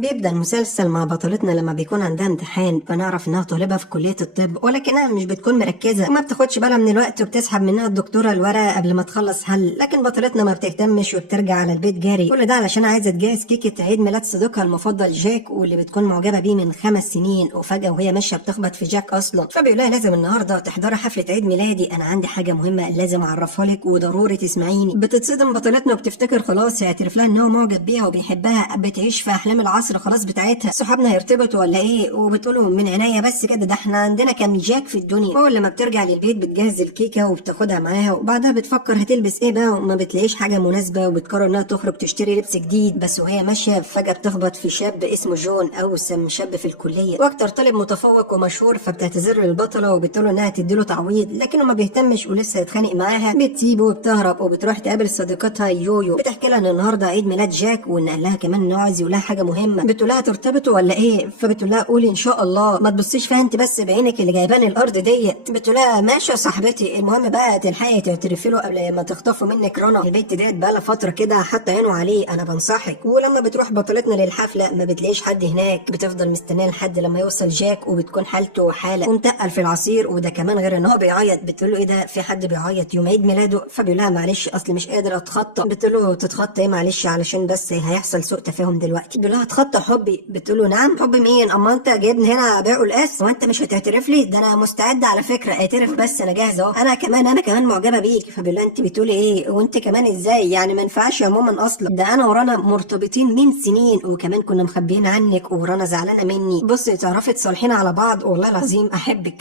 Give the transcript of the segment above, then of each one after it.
بيبدأ المسلسل مع بطلتنا لما بيكون عندها امتحان، فنعرف انها طالبة في كلية الطب ولكنها مش بتكون مركزة وما بتاخدش بالها من الوقت، وبتسحب منها الدكتورة الورقة قبل ما تخلص حل. لكن بطلتنا ما بتهتمش وبترجع على البيت جاري، كل ده علشان عايزة تجهز كيكة عيد ميلاد صديقها المفضل جاك، واللي بتكون معجبة بيه من 5 سنين. وفجأة وهي ماشية بتخبط في جاك اصلا، فبيقول لها لازم النهارده تحضري حفلة عيد ميلادي، انا عندي حاجة مهمة لازم اعرفها لك وضروري تسمعيني. بتتصدم بطلتنا وبتفتكر خلاص هيعترف لها ان هو معجب بيها وبيحبها، بتعيش في احلام العصر خلاص بتاعتها، صحابنا هيرتبطوا ولا ايه؟ وبتقوله من عناية بس كده، ده احنا عندنا كام جاك في الدنيا. اول لما بترجع للبيت بتجهز الكيكة وبتاخدها معاها، وبعدها بتفكر هتلبس ايه بقى وما بتلاقيش حاجة مناسبة، وبتقرر انها تخرج تشتري لبس جديد. بس وهي ماشية فجأة بتخبط في شاب اسمه جون، اوسم شاب في الكلية واكتر طالب متفوق ومشهور، فبتعتذر للبطلة وبتقوله انها تديله تعويض، لكنه ما بيهتمش ولسه هيتخانق معاها. بتسيبه وبتهرب وبتروح تقابل صديقتها يويو، بتحكي لها ان النهارده عيد ميلاد جاك وان قال لها كمان انه عايز يقول لها حاجة مهمة. بتقول لها ترتبطوا ولا ايه؟ فبتقول لها قولي ان شاء الله، ما تبصيش فيها انت بس بعينك اللي جايباني الارض ديت. بتقول لها ماشي يا صاحبتي، المهم بقى تلحقي تعترفي له قبل ما تخطفوا منك رنا، البنت ديت بقى لها فتره كده حتى عينه عليه، انا بنصحك. ولما بتروح بطلتنا للحفله ما بتلاقيش حد هناك، بتفضل مستنيه لحد لما يوصل جاك، وبتكون حالته حاله ومتقل في العصير، وده كمان غير ان هو بيعيط. بتقول له ايه ده، في حد بيعيط يوم عيد ميلاده؟ فبيقول لها معلش اصل مش قادر اتخطى. بتقول له تتخطى ايه معلش، علشان بس هيحصل سوء تفاهم دلوقتي. بيقول لها اتخطى حبي. بتقول له نعم حب مين؟ اما انت جايبني هنا ابيع القاس وانت مش هتعترف لي؟ ده انا مستعد على فكره اعترف، بس انا جاهز اهو، انا كمان معجبه بيك. فبيقول لها انت بتقولي ايه وانت كمان ازاي يعني؟ ما ينفعش عموما اصلا، ده انا ورنا مرتبطين من سنين وكمان كنا مخبيين عنك ورنا زعلانه مني، بصي تعرفي تصالحينا على بعض والله العظيم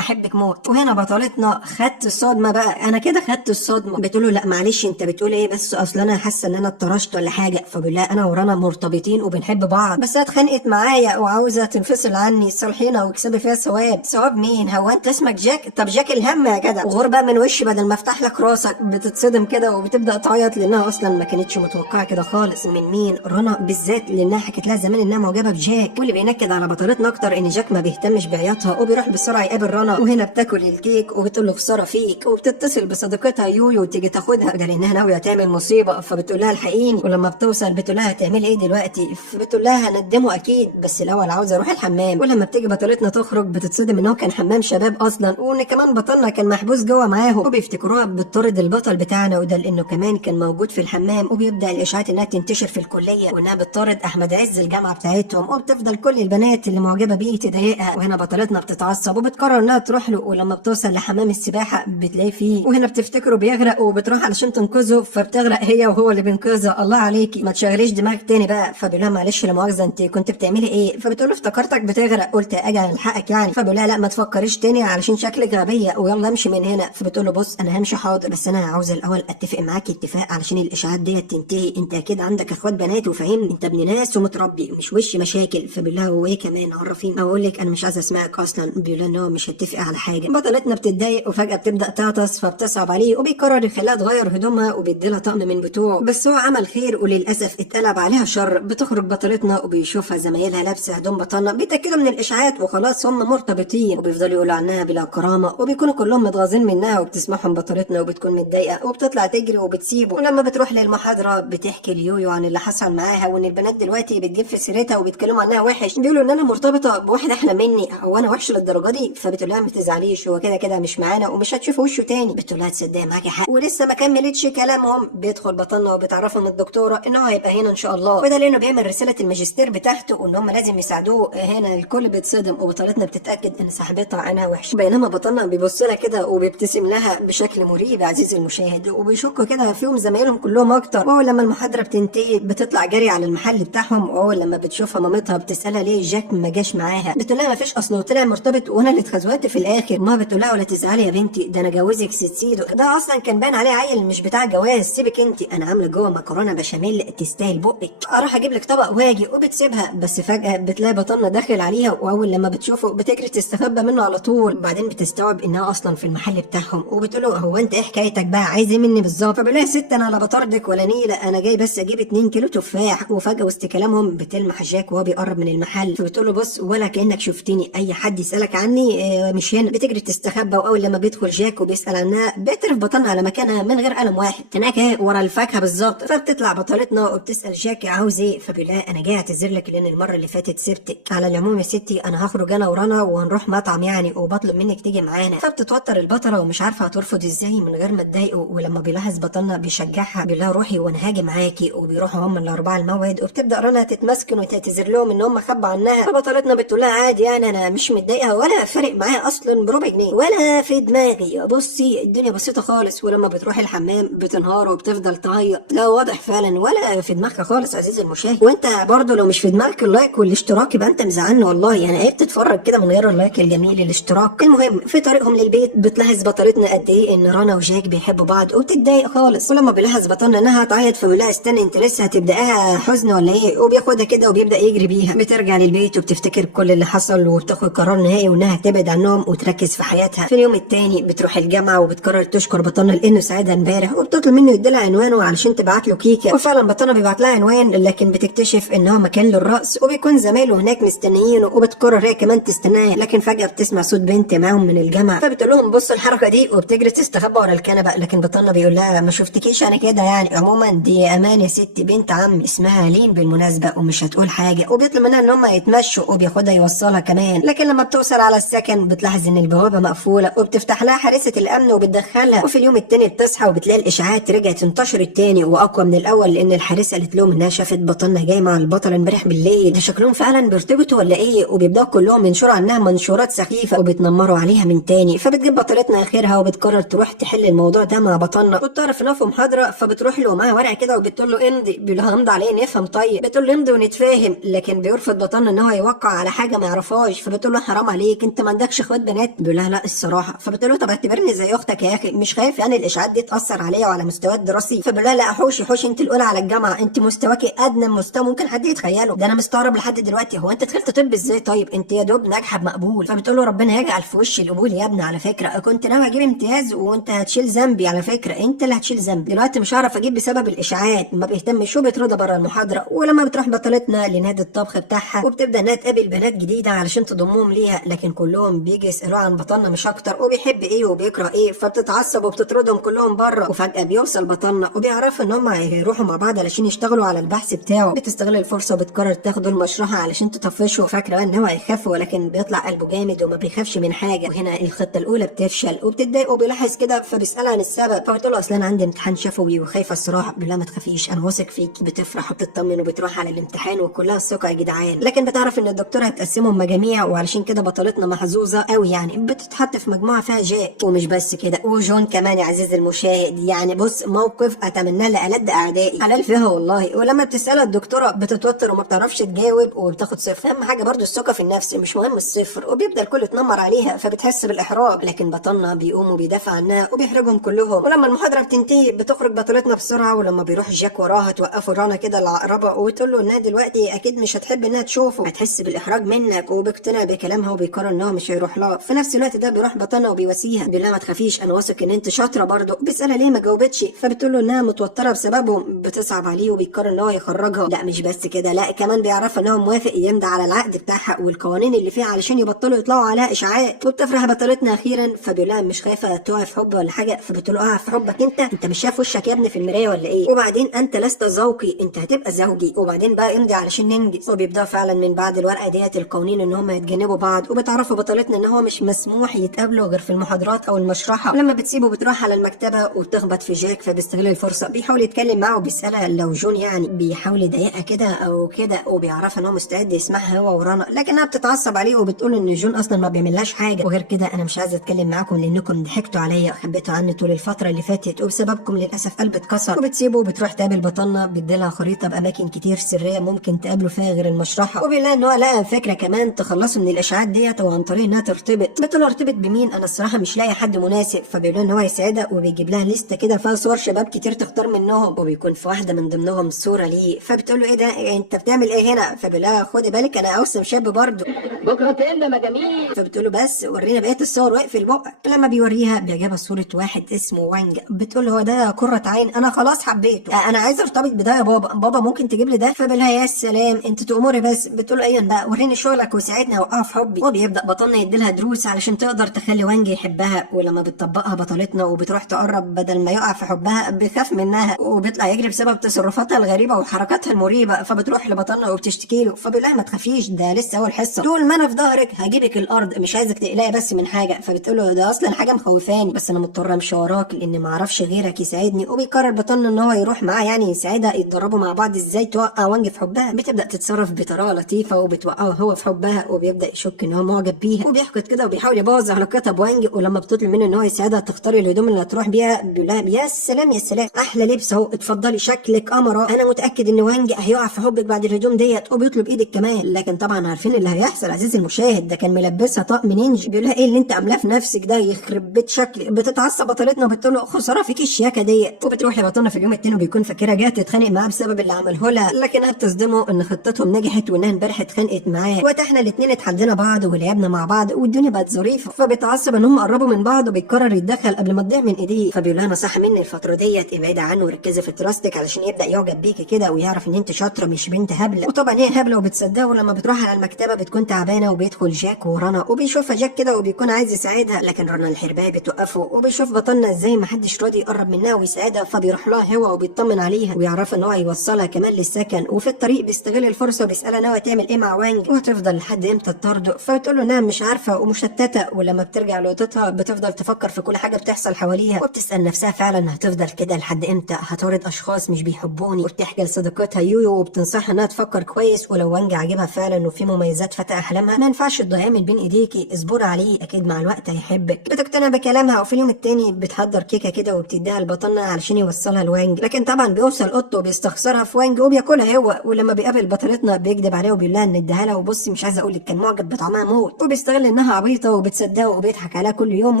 احبك موت. وهنا بطلتنا خدت الصدمه بقى، انا كده خدت الصدمه. بتقول له لا معلش انت بتقولي ايه بس، اصل انا حاسه ان انا اتطرشت ولا حاجه. فبيقول لها انا ورنا مرتبطين وبنحب بعض، بس اتخانقت معايا وعاوزه تنفصل عني، صالحينا واكسبي فيها ثواب مين؟ هو انت اسمك جاك؟ طب جاك الهم يا جدع، وغور بقى من وشي بدل ما افتح لك راسك. بتتصدم كده وبتبدا تعيط لانها اصلا ما كانتش متوقعه كده خالص من مين، رنا بالذات، لانها حكت لها زمان انها معجبه بجاك. واللي بينكد على بطلتنا اكتر ان جاك ما بيهتمش بعياطها وبيروح بسرعه يقابل رنا، وهنا بتاكل الكيك وبتقول له خساره فيك، وبتتصل بصديقتها يويو وتيجي تاخدها، ده لانها ناويه تعمل مصيبه. فبتقول لها الحقيني، ولما بتوصل بتقول لها هتعملي ايه دلوقتي؟ فبتقول لها هندمه اكيد، بس الاول عاوزه اروح الحمام. ولما بتيجي بطلتنا تخرج بتتصدم ان هو كان حمام شباب اصلا، وان كمان بطلنا كان محبوس جوه معاهم، وبيفتكروها بتطرد البطل بتاعنا، وده لانه كمان كان موجود في الحمام. وبيبدا الاشاعات انها تنتشر في الكليه وانها بتطرد احمد عز الجامعه بتاعتهم، وبتفضل كل البنات اللي معجبه بيه تضايقها. وهنا بطلتنا بتتعصب وبتقرر انها تروح له، ولما بتوصل لحمام السباحه بتلاقيه فيه، وهنا بتفتكره بيغرق وبتروح علشان تنقذه، فبتغرق هي وهو اللي بينقذها. الله عليكي ما تشغليش دماغك تاني بقى. فبيقول لها معلش لا مؤاخذه انت كنت بتعملي ايه؟ فبتقول له افتكرتك بتغرق قلت اجي الحقك يعني. فبيقول لها لا ما تفكريش تاني علشان شكلك غبيه ويلا امشي من هنا. فبتقول له بص انا همشي حاضر، بس انا عاوزه الاول اتفق معاكي اتفاق علشان الاشاعات ديت تنتهي، انت اكيد عندك اخوات بنات وفاهمني، انت ابن ناس ومتربي مش وش مشاكل. فبيقول لها وايه كمان عرفين اقول لك انا مش عايزه اسمعك اصلا. بيقول لها ان هو مش هتفق على حاجه. بطلتنا بتتضايق وفجاه بتبدا تعطس، فبتصعب عليه وبيقرر يخليها تغير هدومها وبيديلها طقم من بتوعه، بس هو عمل خير وللاسف اتقلب عليها شر. بتخرج بطلتنا وبيشوفها زمايلها لابسه هدوم بطلنا، بيتاكدوا من الاشاعات وخلاص هم مرتبطين، وبيفضلوا يقولوا عنها بلا كرامه وبيكونوا كلهم متغاظين منها، وبتسمعهم بطلتنا وبتكون متضايقه وبتطلع تجري وبتسيبه. ولما بتروح للمحاضره بتحكي ليويو عن اللي حصل معاها، وان البنات دلوقتي بتجيب في سيرتها وبيتكلموا عنها وحش، بيقولوا ان انا مرتبطه بواحد احلى مني، هو انا وحش للدرجه دي؟ فبتقول لها ما تزعليش هو كده كده مش معانا ومش هتشوف وشه تاني. بتقول لها تصدقي معاكي حق. ولسه ما كملتش كلامهم بيدخل بطلنا وبتعرفهم الدكتوره ان هو هيبقى هنا ان شاء الله، وده لانه بيعمل رساله الماجستير بتاعته وان هم لازم يساعدوه. هنا الكل بيتصدم وبطلتنا بتتاكد ان صاحبتها عينها وحش، بينما بطلنا بيبص لها كده وبيبتسم لها بشكل مريب عزيزي المشاهد، وبيشكوا كده فيهم زمايلهم كلهم اكتر. واول لما المحاضره بتنتهي بتطلع جري على المحل بتاعهم، واول لما بتشوفها مامتها بتسالها ليه جاك ما جاش معاها. بتقول لها ما فيش اصله طلع مرتبط وانا اللي اتخزوقت في الاخر. ما بتقول لها ولا تزعلي يا بنتي، ده انا جوزك ستسيدو، ده اصلا كان باين عليه عيل مش بتاع جواز، سيبك انت انا عامله جوه مكرونه بشاميل تستاهل بقك، اروح اجيب لك طبق واجي. وبتسيبها بس فجاه بتلاقي بطلنا داخل عليها، واول لما بتشوفه بتجري تستخبى منه على طول. بعدين بتستوعب انها اصلا في المحل بتاعهم، وبتقول له هو انت ايه حكايتك بقى، عايز ايه مني بالظبط؟ فبيقول لها يا ست انا لا بطردك ولا نيله، انا جاي بس اجيب 2 كيلو تفاح. وفجاه وسط كلامهم بتلمح جاك وهو بيقرب من المحل، فبتقول له بص ولا كانك شفتني، اي حد يسالك عني مش هنا. بتجري تستخبى، واول لما بيدخل جاك وبيسال عنها بيعترف بطلنا على مكانها من غير قلم واحد هناك ورا الفاكهه بالظبط. فبتطلع بطلتنا وبتسال جاك عاوز ايه، فبيقول لها انا جاي اعتذر بعتذر لك لان المره اللي فاتت سبتك. على العموم يا ستي انا هخرج انا ورنا وهنروح مطعم يعني، وبطلب منك تيجي معانا. فبتتوتر البطله ومش عارفه هترفض ازاي من غير ما تضايقه، ولما بيلاحظ بطلنا بيشجعها بيقول لها روحي وانا هاجي معاكي، وبيروحوا هم الاربعه الموعد، وبتبدا رنا تتمسكن وتعتذر لهم ان هم خبوا عنها. فبطلتنا بتقول لها عادي يعني انا مش متضايقه ولا فارق معايا اصلا بربع جنيه ولا في دماغي، بصي الدنيا بسيطه خالص. ولما بتروح الحمام بتنهار وبتفضل تعيط. لا واضح فعلا ولا في دماغها خالص عزيزي المشاهد. وانت برضه لو مش في دماغك اللايك والاشتراك يبقى انت مزعلني والله، يعني ايه بتتفرج كده من غير اللايك الجميل الاشتراك. المهم في طريقهم للبيت بتلاحظ بطلتنا قد ايه ان رنا وجاك بيحبوا بعض وبتتضايق خالص. ولما بيلاحظ بطلنا انها هتعيط فبيقول لها استني انت لسه هتبداها حزن ولا ايه، وبياخدها كده وبيبدا يجري بيها. بترجع للبيت وبتفتكر كل اللي حصل وبتاخد قرار نهائي وانها تبعد عنهم وتركز في حياتها. في اليوم التاني بتروح الجامعه وبتقرر تشكر بطلنا لانه ساعدها امبارح، وبتطلب منه يديلها عنوانه علشان تبعت له كيكه. وفعلا بطلنا بيبعت لها عنوان، لكن بتكتشف ان هو مكان للرقص وبيكون زمايله هناك مستنيينه، وبتقرر هي كمان تستناه. لكن فجاه بتسمع صوت بنت معاهم من الجامعه، فبتقول لهم بصوا الحركه دي وبتجري تستخبى ورا الكنبه. لكن بطلنا بيقول لها ما شفتكيش انا كده يعني، عموما دي امان يا ستي بنت عم اسمها لين بالمناسبه ومش هتقول حاجه. وبيطلب منها ان هم يتمشوا وبياخدها يوصلها كمان. لكن لما بتوصل على السكن بتلاحظ ان البوابه مقفوله وبتفتح لها حارسه الامن وبتدخلها. وفي اليوم التاني بتصحى وبتلاقي الاشاعات رجعت انتشرت تاني واقوى من الاول، لان الحارسه قالت لهم انها شافت بطلنا جاي مع البطل امبارح بالليل. ده شكلهم فعلا بيرتبطوا ولا ايه، وبيبداوا كلهم ينشروا عنها منشورات سخيفه وبتنمروا عليها من تاني. فبتجيب بطلتنا اخرها وبتقرر تروح تحل الموضوع ده مع بطلنا. وتعرف انها في محاضره فبتروح له معاها ورقه كده وبتقول له امضي. بيقول لها امضي عليه نفهم طيب. بتقول له امضي ونتفاهم، لكن بيرفض بطلنا ان هو يوقع على حاجه ما يعرفهاش. فبتقول له حرام عليك انت ما عندكش اخوات بنات. بيقول لها لا الصراحه. فبتقول له طب اعتبرني زي اختك يا اخي، مش خايف يعني الاشاعات دي تاثر عليا وعلى مستواي الدراسي. فبيقول لها لا حوشي حوشي انت الاولى على الجامعه، انت مستواكي ادنى مستوى ممكن حد يتخيله. ده انا مستغرب لحد دلوقتي هو انت دخلت طب ازاي طيب، انت يا دوب ناجحه بمقبول. فبتقول له ربنا يجعل في وش القبول يا ابني، على فكره كنت ناوي اجيب امتياز وانت هتشيل ذنبي، على فكره انت اللي هتشيل ذنبي دلوقتي، مش هعرف اجيب بسبب الاشاعات. ما بيهتمش وبيترضى بره المحاضره. ولما بتروح بطلتنا لنادي الطبخ بتاعها وبتبدا انها تقابل بنات جديده علشان تضمهم ليها، لكن كلهم بيجي يسالوها عن بطلنا مش اكتر وبيحب ايه وبيكره ايه. فبتتعصب وبتطردهم كلهم بره. وفجاه بيوصل بطلنا وبيعرفوا ان هم هيروحوا مع بعض علشان يشتغلوا على البحث بتاعه. بتستغل الفرصه وبتقرر تاخده المشرحه علشان تطفشه. فاكره ان هو هيخاف ولكن بيطلع قلبه جامد وما بيخافش من حاجه. وهنا الخطه الاولى بتفشل وبتتضايق وبيلاحظ كده فبيسالها عن السبب. فبتقول له اصل انا عندي امتحان شفوي وخايفه الصراحه. بيقول لها ما تخافيش انا واثق فيكي. بتفرح وبتطمن وبتروح على الامتحان وكلها الثقه يا جدعان. لكن بتعرف ان الدكتور هتقسمهم مجاميع، وعلشان كده بطلتنا محظوظه قوي يعني بتتحط في مجموعه فيها جاك. ومش بس كده وجون كمان يا عزيزي المشاهد، يعني بص موقف اتمناه لألد اعدائي حلال فيها والله. ولما بتسالها الدكتوره بتتوتر وما بتعرفش تجاوب وبتاخد صفر. اهم حاجه برضو الثقه في النفس مش مهم الصفر. وبيبدا الكل يتنمر عليها فبتحس بالاحراج، لكن بطلنا بيقوم وبيدافع عنها وبيحرجهم كلهم. ولما المحاضره بتنتهي بتخرج بطلتنا بسرعه. ولما بيروح جاك وراها توقفوا رانا كده العقربه وتقول له انها دلوقتي اكيد مش هتحب انها تشوفه، هتحس بالاحراج منك. وبيقتنع بكلامها وبيقرر ان هو مش هيروح لها. في نفس الوقت ده بيروح بطلنا وبيواسيها بيقول لها ما تخافيش انا واثق ان انت شاطره برضه. بيسالها ليه ما جاوبتش فبتقول له انها متوتره بسببهم. بتصعب عليه وبيقرر ان هو يخرجها. لا مش بس كده، لا كمان بيعرفها ان هو موافق يمضي على العقد بتاعها والقوانين اللي فيها علشان يبطلوا يطلعوا عليها اشاعات. وبتفرح بطلتنا اخيرا فبيقول لها مش خايفه تقع في حب ولا حاجه. فبتقول له اقع في حبك انت مش شايف وشك يا ابني في المرايه ولا ايه؟ وبعدين انت لست ذوقي انت هتبقى زوجي. وبعدين بقى امضي علشان ننجز. وبيبداوا فعلا من بعد الورقه ديت القوانين ان هم يتجنبوا بعض. وبتعرفوا بطلتنا ان هو مش مسموح يتقابلوا غير في المحاضرات او المشرحه. ولما بتسيبه بتروح على المكتبه وتخبط في جاك فبيستغل الفرصه بيحاول يتكلم معه وبيسالها لو جون يعني بيحاول يضايقها كده او كده. وبيعرفها ان هو مستعد يسمعها هو ورانا، لكنها بتتعصب عليه وبتقول ان جون اصلا ما بيعملهاش حاجه. وغير كده انا مش عايزه اتكلم معاكم لانكم ضحكتوا عليا وخبيتوا عني طول الفتره اللي فاتت وبسببكم للاسف قلبي اتكسر. وبتسيبه وبتروح تقابل بطلنا بتديلها خريطه باماكن كتير سريه ممكن تقابلوا فيها غير المشرحه. وبيقول لها ان هو لقى فكره كمان تخلصوا من الاشاعات ديت وعن طريق انها ترتبط. بتقول له ارتبط بمين انا الصراحه مش لاقي حد مناسب. فبيقول ان هو يساعدها وبيجيب لها لسته كده فيها صور شباب كتير تختار منهم وبيكون في واحده من ضمنهم صوره ليه. فبتقول له ايه ده انت بتعمل ايه هنا؟ فبيقول لها خدي بالك انا اوسم شاب برضه بكره تقلنا جميل. فبتقول له بس ورينا بقيه الصور واقفل بقك. لما بيوريها بيجيبها صوره واحد اسمه وانج. بتقول له هو ده قره عين انا خلاص حبيته انا عايزه ارتبط بده يا بابا ممكن تجيب لي ده؟ فبيقول لها يا سلام انت تأمري بس. بتقول له ايوه بقى وريني شغلك وساعدني اوقع في حبي. وبيبدا بطلنا يديلها دروس علشان تقدر تخلي وانج يحبها. ولما بتطبقها بطلتنا وبتروح تقرب بدل ما يقع في حبها بيخاف منها وبيطلع يجري بسبب تصرفاتها الغريبه وحركاتها المريبه. فبتروح بتروح لبطلنا وبتشتكي له، فبيقول لها ما تخافيش ده لسه اول حصه، طول ما انا في ظهرك هجيبك الارض، مش عايزك تقلقي بس من حاجه. فبتقول له ده اصلا حاجه مخوفاني، بس انا مضطره امشي وراك لان ما اعرفش غيرك يساعدني. وبيقرر بطلنا ان هو يروح معاه يعني يساعدها، يتدربوا مع بعض ازاي توقع وانج في حبها. بتبدا تتصرف بطريقه لطيفه وبتوقعه هو في حبها، وبيبدا يشك ان هو معجب بيها وبيحقد كده وبيحاول يبوظ علاقتها بوانج. ولما بتطلب منه ان هو يساعدها تختار الهدوم اللي هتروح بيها، بيقول لها يا سلام يا سلام، احلى لبس اهو، اتفضلي شكلك قمره، انا متاكد ان وانج هيقع في حبك بعد الهدوم ديت. وبيطلب ايدك كمان. لكن طبعا عارفين اللي هيحصل عزيزي المشاهد، ده كان ملبسها طقم نينجا. بيقول لها ايه اللي انت عاملاه في نفسك ده، يخرب بيت شكلك. بتتعصب بطلتنا وبتقول له خساره فيك الشياكه ديت. وبتروح لبطلنا في اليوم التاني وبيكون فاكرها جات تتخانق معاه بسبب اللي عمله لها، لكنها بتصدمه ان خطتهم نجحت وانها امبارح اتخانقت معاه، وقت احنا الاثنين اتحدينا بعض ولعبنا مع بعض والدنيا بقت ظريفه. فبيتعصب ان هم قربوا من بعض وبيقرر يتدخل قبل ما تضيع من ايديه. فبيقول لها نصيحه مني الفتره ديت، ابعدي عنه وركزي في دراستك علشان يبدا يعجب بيكي كده ويعرف ان انت شاطره مش بنت هبله. وطبعا هي هبله وبتصدقه. ولما بتروح على المكتبه بتكون تعبانه وبيدخل جاك ورنا وبيشوفها جاك كده وبيكون عايز يساعدها، لكن رنا الحربايه بتوقفه. وبيشوف بطلنا ازاي ما حدش راضي يقرب منها ويساعدها، فبيروح لها هو وبيطمن عليها ويعرف ان هو هيوصلها كمان للسكن. وفي الطريق بيستغل الفرصه وبيسالها ناوي تعمل ايه مع وانج وهتفضل لحد امتى تطارده. فبتقول له انها مش عارفه ومشتته. ولما بترجع لاوضتها بتفضل تفكر في كل حاجه بتحصل حواليها، وبتسال نفسها فعلا هتفضل كده لحد امتى، هتورد اشخاص مش بيحبوني. وبتحكي لصديقتها يويو وبتنصحها انها تفكر كويس، ولو وانج عاجبها فعلا وفي مميزات فتى احلامها ما ينفعش تضيعيه من بين ايديكي، اصبري عليه اكيد مع الوقت هيحبك. بتقتنع بكلامها. وفي اليوم التاني بتحضر كيكه كده وبتديها لبطلنا علشان يوصلها لوانج، لكن طبعا بيوصل اوضته وبيستخسرها في وانج وبياكلها هو. ولما بيقابل بطلتنا بيكذب عليها وبيقول لها ان اداها لها، وبصي مش عايزه اقول لك كان معجب بطعمها موت. وبيستغل انها عبيطه وبتصدقه وبيضحك عليها كل يوم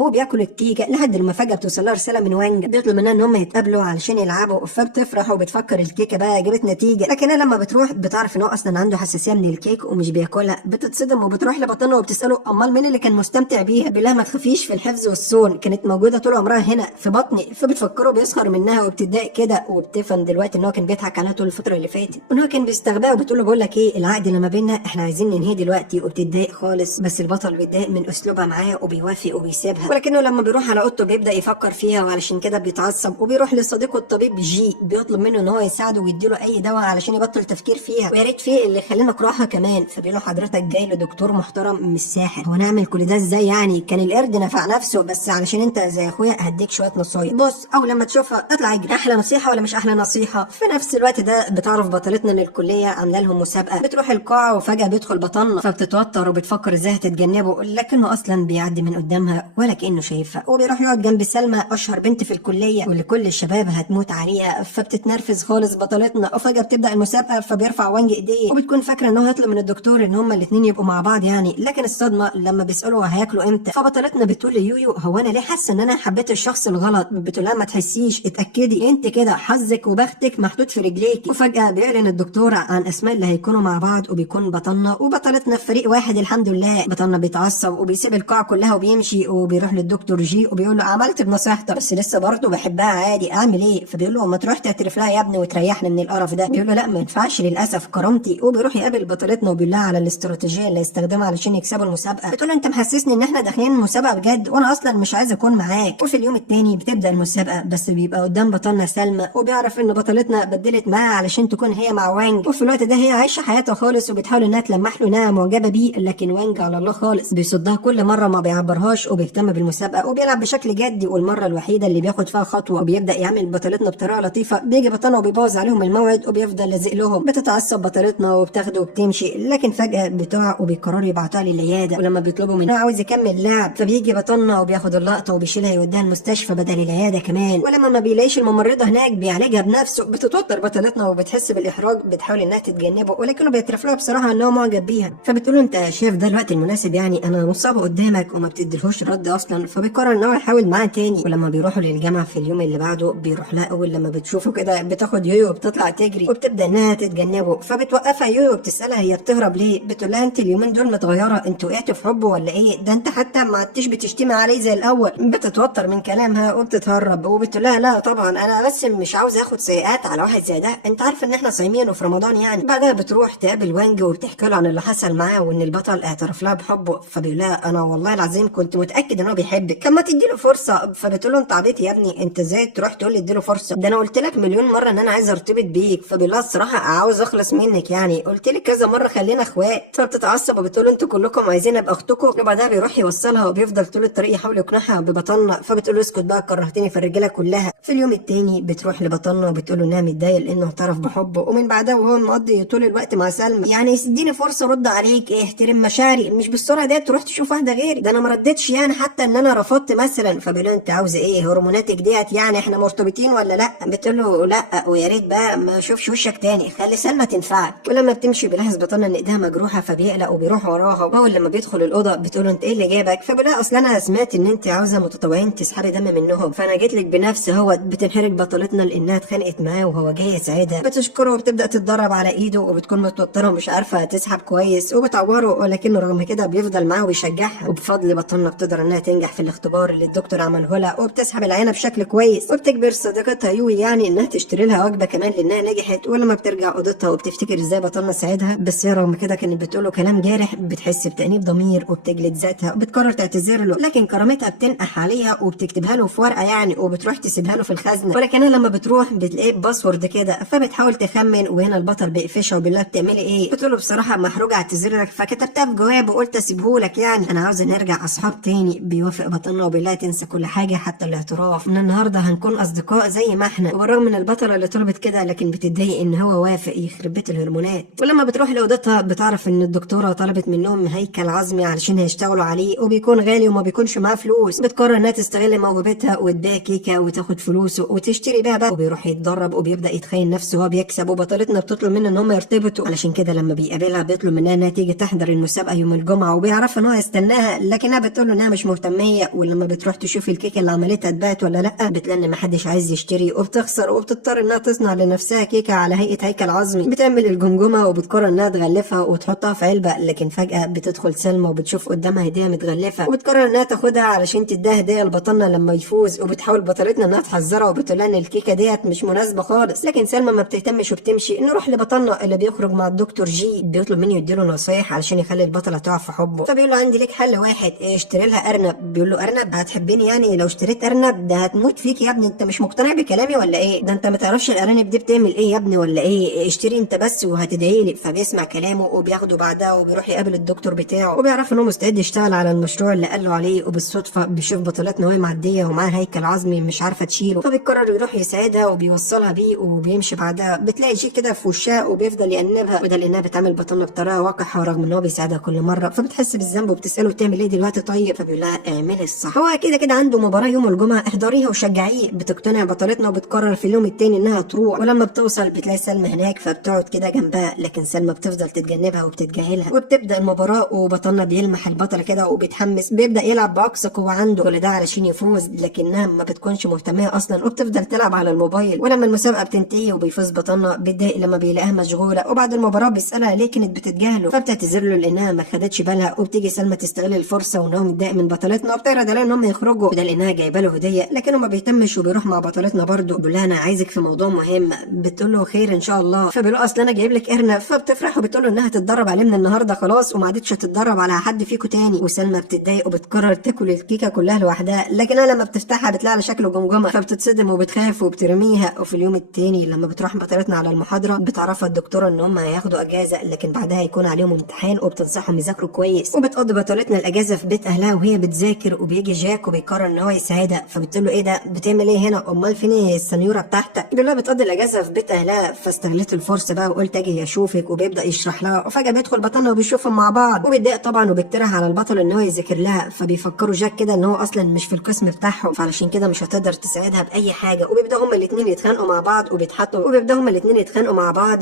وبياكل الكيكه لحد لما فجاه بتوصل لها رساله من وانج بيطلب منها ان هم يتقابلوا علشان يلعبوا. فبتفرح وبتفكر الكيكه بقى جابت نتيجه، لكنها لما بتروح بتعرف ان هو اصلا عنده حساسيه من الكيك ومش بياكلها. بتتصدم وبتروح لبطلنا وبتساله امال مين اللي كان مستمتع بيها. بيقول لها ما تخافيش، في الحفظ والصون كانت موجوده طول عمرها هنا في بطني. فبتفكره بيسخر منها وبتتضايق كده، وبتفهم دلوقتي ان هو كان بيضحك عليها طول الفتره اللي فاتت وان هو كان بيستغباها. وبتقول له بقول لك ايه، العقد اللي ما بيننا احنا عايزين ننهيه دلوقتي. وبتتضايق خالص، بس البطل بيتضايق من اسلوبها معاه وبيوافق وبيسيبها. ولكنه لما بيروح على اوضته بيبدا يفكر فيها، وعلشان كده بيتعصب وبيروح لصديقه الطبيب جي بيطلب منه ان هو يساعده ويديله اي دواء علشان يبطل تفكير فيها، ويا ريت فيه اللي يخلينا نكرهها كمان. فبيقول له حضرتك جاي لدكتور محترم مش ساحر، هو نعمل كل ده ازاي يعني؟ كان القرد نفع نفسه، بس علشان انت زي اخويا هديك شويه نصايح. بص اول لما تشوفها اطلع اجري. احلى نصيحه ولا مش احلى نصيحه؟ في نفس الوقت ده بتعرف بطلتنا ان الكليه عامله لهم مسابقه. بتروح القاعه وفجاه بيدخل بطلنا، فبتتوتر وبتفكر ازاي هتتجنبه، لكنه اصلا بيعدي من قدامها ولا كانه شايفها. وبيروح يقعد جنب سلمى اشهر بنت في الكليه واللي كل الشباب هتموت عليها. فبتتنرفز خالص بطلتنا، وفجاه بتبدا المسابقه. فبيرفع وانج ايديه وبتكون فاكره ان هو هيطلب من الدكتور ان هما الاثنين يبقوا مع بعض يعني، لكن الصدمه لما بيسالوا هياكلوا امتى. فبطلتنا بتقول ليويو هو انا ليه حاسه ان انا حبيت الشخص الغلط؟ بتقول لها ما تحسيش، اتاكدي انت كده حظك وبختك محطوط في رجليكي. وفجاه بيعلن الدكتور عن اسماء اللي هيكونوا مع بعض، وبيكون بطلنا وبطلتنا في فريق واحد الحمد لله. بطلنا بيتعصب وبيسيب القاعه كلها وبيمشي، وبيروح للدكتور جي وبيقول له عملت بنصيحتك بس لسه برضه بحبها عادي، اعمل ايه؟ فبيقول له ما تروح تعترف لها يا ابني وتريحني من القرف ده. بيقول له لا ما ينفعش للاسف كرامتي. وبيروح يقابل بطلتنا وبيقول لها على الاستراتيجيه اللي هيستخدمها علشان يكسبوا المسابقه. بتقول له انت محسسني ان احنا داخلين المسابقه بجد وانا اصلا مش عايز اكون معاك. وفي اليوم التاني بتبدا المسابقه، بس بيبقى قدام بطلنا سلمى، وبيعرف ان بطلتنا بدلت معاها علشان تكون هي مع وانج. وفي الوقت ده هي عايشه حياتها خالص وبتحاول انها تلمح له انها معجبه بيه، لكن وانج على الله خالص بيصدها كل مره ما بيعبرهاش وبيهتم بالمسابقه وبيلعب بشكل جدي. والمره الوحيده اللي بياخد فيها خطوه وبيبدا يعمل بطلتنا بطريقه لطيفه بيجي بطلنا وبيبوظ عليهم الموعد وبيفضل لازق لهم. بتتعصب بطلتنا وبتاخده وبتمشي، لكن فجاه بتقع وبيقرروا يبعتوها للعياده. ولما بيطلبوا منه عاوز يكمل لعب فبيجي بطلنا وبياخد اللقطه وبيشيلها يوديها المستشفى بدل العياده كمان. ولما ما بيلاقيش الممرضه هناك بيعالجها بنفسه. بتتوتر بطلتنا وبتحس بالاحراج، بتحاول انها تتجنبه ولكنه بيعترف لها بصراحه ان هو معجب بيها. فبتقول له انت شايف ده الوقت المناسب يعني؟ انا مصابه قدامك وما بتديلهوش رد اصلا. فبيقرر ان هو يحاول معاه تاني. ولما بيروحوا للجامعه في اليوم اللي بعده بيروح لها اول لما بتشوفه كده بتاخد يويو وبتطلع تجري وبتبدا انها تتجنبه. فبتوقفها يويو وبتسالها هي بتهرب ليه؟ بتقول لها انت اليومين دول متغيره، انت وقعت في حبه ولا ايه؟ ده انت حتى ما عدتش بتشتمي عليه زي الاول. بتتوتر من كلامها وبتتهرب، وبتقول لها لا طبعا انا بس مش عاوزه اخد سيئات على واحد زي ده، انت عارفه ان احنا صايمين وفي رمضان يعني. بعدها بتروح تقابل وانج وبتحكي له عن اللي حصل معاه وان البطل اعترف لها بحبه. فبيقول لها انا والله العظيم كنت متاكد ان هو بيحبك، كان ما تديله فرصه. فبتقول له انت عبيط يا ابني، انت ازاي تروح تقول لي اديله فرصه؟ ده انا قلت لك مليون مره ان انا عايزه ارتبط بيك. فبيقول لها الصراحه عاوز عاوز اخلص منك يعني، قلت لك كذا مره خلينا اخوات. فبتتعصب وبتقول انتوا كلكم عايزين ابقى اختكم. وبعدها بيروح يوصلها وبيفضل طول الطريق يحاول يقنعها ببطنه. فبتقول له اسكت بقى كرهتني في الرجاله كلها. في اليوم التاني بتروح لبطنه وبتقول له انها متضايقه لانه اعترف بحبه، ومن بعدها وهو مقضي طول الوقت مع سلمى. يعني اديني فرصه ارد عليك، احترم مشاعري، مش بالسرعه ديت تروح تشوف واحده غيري. ده انا ما ردتش يعني حتى ان انا رفضت مثلا. فبيقول انت عاوزه ايه؟ هرموناتك ديت يعني احنا مرتبطين ولا لا؟ بتقول له لا، ويا ريت بقى ما اشوفش وشك تاني، خلي سلمى تنفعك. ولما بتمشي بيلاحظ بطنه ان ايديها مجروحه فبيقلق وبيروح وراها. واول لما بيدخل الاوضه بتقول له انت ايه اللي جابك؟ فبيقول لها اصل انا سمعت ان انت عاوزه متطوعين تسحبي دم منهم، فانا جيت لك بنفسي. هو بتنحرج بطلتنا لانها اتخانقت معاه وهو جاي يساعدها. بتشكره وبتبدا تتدرب على ايده وبتكون متوتره ومش عارفه تسحب كويس وبتعوره، ولكنه رغم كده بيفضل معاه ويشجعها. وبفضل بطنه بتقدر انها تنجح في الاختبار اللي الدكتور عمله لها وبتسحب العينه بشكل كويس. وبتجبر صديقتها يوي يعني انها تشتري لها وجبه كمان لانها نجحت. ولما بترجع اوضتها وبتفتكر ازاي بطلنا ساعدها، بس هي رغم كده كانت بتقوله كلام جارح، بتحس بتأنيب ضمير وبتجلد ذاتها وبتقرر تعتذر له. لكن كرامتها بتنقح عليها وبتكتبها له في ورقه يعني، وبتروح تسيبها له في الخزنه. ولكنها لما بتروح بتلاقيه باسورد كده، فبتحاول تخمن. وهنا البطل بيقفشها وبيقول لها بتعملي ايه؟ بتقول له بصراحه محروجه اعتذر لك، فكتبتها في جواب وقلت اسيبه لك يعني، انا عاوزه نرجع اصحاب تاني. بيوافق بطلنا وبيقول لها تنسى كل حاجه حتى الاعتراف، من النهارده هنكون اصدقاء زي ما احنا. وبالرغم من البطله اللي طلبت كده لكن بتتضايق ان هو وافق، يخرب بيت الهرمونات. ولما بتروح لاوضتها بتعرف ان الدكتوره طلبت منهم هيكل عظمي علشان هيشتغلوا عليه، وبيكون غالي وما بيكونش معاه فلوس. بتقرر انها تستغل موهبتها وتبيع كيكه وتاخد فلوسه وتشتري بيها بقى. وبيروح يتدرب وبيبدا يتخيل نفسه وهو بيكسب. وبطلتنا بتطلب منه ان هم يرتبطوا، علشان كده لما بيقابلها بيطلب منها انها تيجي تحضر المسابقه يوم الجمعه، وبيعرف ان هو يستناها لكنها بتقول له انها مش مهتميه. ولما بتروح تشوف الكيكه اللي عملتها اتباعت ولا لا، بتلاقي ان محدش عايز يشتري وبتخسر. وبتضطر انها تصنع لنفسها كيكه على هيئه هيكل عظمي. بتعمل الجمجمه وبتقرر انها تغلفها وتحطها في علبه، لكن فجاه بتدخل سلمى وبتشوف قدامها هديه متغلفه وبتقرر انها تاخدها علشان تديها هديه لبطلنا لما يفوز. وبتحاول بطلتنا انها تحذرها وبتقول لها ان الكيكه ديت مش مناسبه خالص، لكن سلمى ما بتهتمش وبتمشي. نروح لبطلنا اللي بيخرج مع الدكتور جي، بيطلب منه يديله نصايح علشان يخلي البطله تقع في حبه. فبيقول له عندي ليك حل واحد، اشتري لها ارنب. بيقول له ارنب؟ هتحبني يعني لو اشتريت ارنب؟ ده هتموت فيك يا ابني، انت مش مقتنع بكلامي ولا ايه؟ ده انت ما تعرفش الارانب دي بتعمل ايه يا ابني ولا ايه؟ اشتري انت بس وهتدعي لي. فبيسمع كلامه وبياخده بعدها وبيروح يقابل الدكتور بتاعه، وبيعرف انه مستعد يشتغل على المشروع اللي قال له عليه. وبالصدفه بيشوف بطلتنا وهي معديه ومعاها هيكل عظمي مش عارفه تشيله، فبيقرر يروح يساعدها وبيوصلها بيه. وبيمشي بعدها بتلاقي شيء كده في وشها وبيفضل يأنبها، وده لانها بتعمل بطلنا بطريقه وقحه رغم ان هو بيساعدها كل مره. فبتحس بالذنب وبتساله بتعمل ايه دلوقتي طيب؟ فبيقول لها اعملي الصح، هو كده كده عنده مباراه يوم الجمعه، احضريها وشجعيه. بتقتنع بطلتنا وبتقرر في اليوم التاني انها تروح. ولما بتوصل بتلاقي سلمى هناك فبتقعد كده جنبها، لكن سلمى بتفضل تتجنبها وبتتجاهلها. وبتبدا المباراه وبطلنا بيلمح البطله كده وبيتحمس، بيبدا يلعب باقصى قوه عنده كل ده علشان يفوز، لكنها ما بتكونش مهتمه اصلا وبتفضل تلعب على الموبايل. ولما المسابقه بتنتهي وبيفوز بطلنا بيتضايق لما بيلاقيها مشغوله. وبعد المباراه بيسالها ليه كانت بتتجاهله، فبتعتذر له لانها ما خدتش بالها. وبتيجي سلمى تستغل الفرصه وان هو متضايق من بطلتنا وبتعرض عليها ان هم يخرجوا، وده لانها جايبه له هديه، لكنه ما بيهتمش وبيروح مع بطلتنا برضه. بيقول لها انا عايزك في موضوع مهم. بتقول له خير ان شاء الله. فبيقول اصل انا جايب لك ارنب. فبتفرح وبتقول له انها تتدرب عليه من النهارده خلاص وما عادتش هتتدرب على حد فيكم تاني. وسلمى بتتضايق وبتقرر تاكل الكيكه كلها لوحدها، لكنها لما بتفتحها بتلاقي على شكله جمجمه فبتتصدم وبتخاف وبترميها. وفي اليوم التاني لما بتروح بطلتنا على المحاضره بتعرفها الدكتوره ان هم هياخدوا اجازه، لكن بعدها هيكون عليهم امتحان وبتنصحهم يذاكروا كويس. وبتقضي بطلتنا الاجازه في بيت اهلها وهي بتذاكر. وبيجي جاك وبيقرر ان هو يساعدها، فبتقول له ايه ده بتعمل ايه هنا؟ امال فين السنيوره بتاعتك؟ بيقول لها بتقضي الاجازه في بيت اهلها. فاستغلت الفرصه بقى وقلت اجي اشوفك، وبيبدا يشرح لها. وفجاه بيدخل بطلنا وبيشوفهم مع بعض وبيتضايق طبعا وبيقترح على البطل ان هو يذاكر لها. فبيفكروا جاك كده ان هو اصلا مش في القسم بتاعهم، فعلشان كده مش هتقدر تساعدها باي حاجه. وبيبداوا هما الاثنين يتخانقوا مع بعض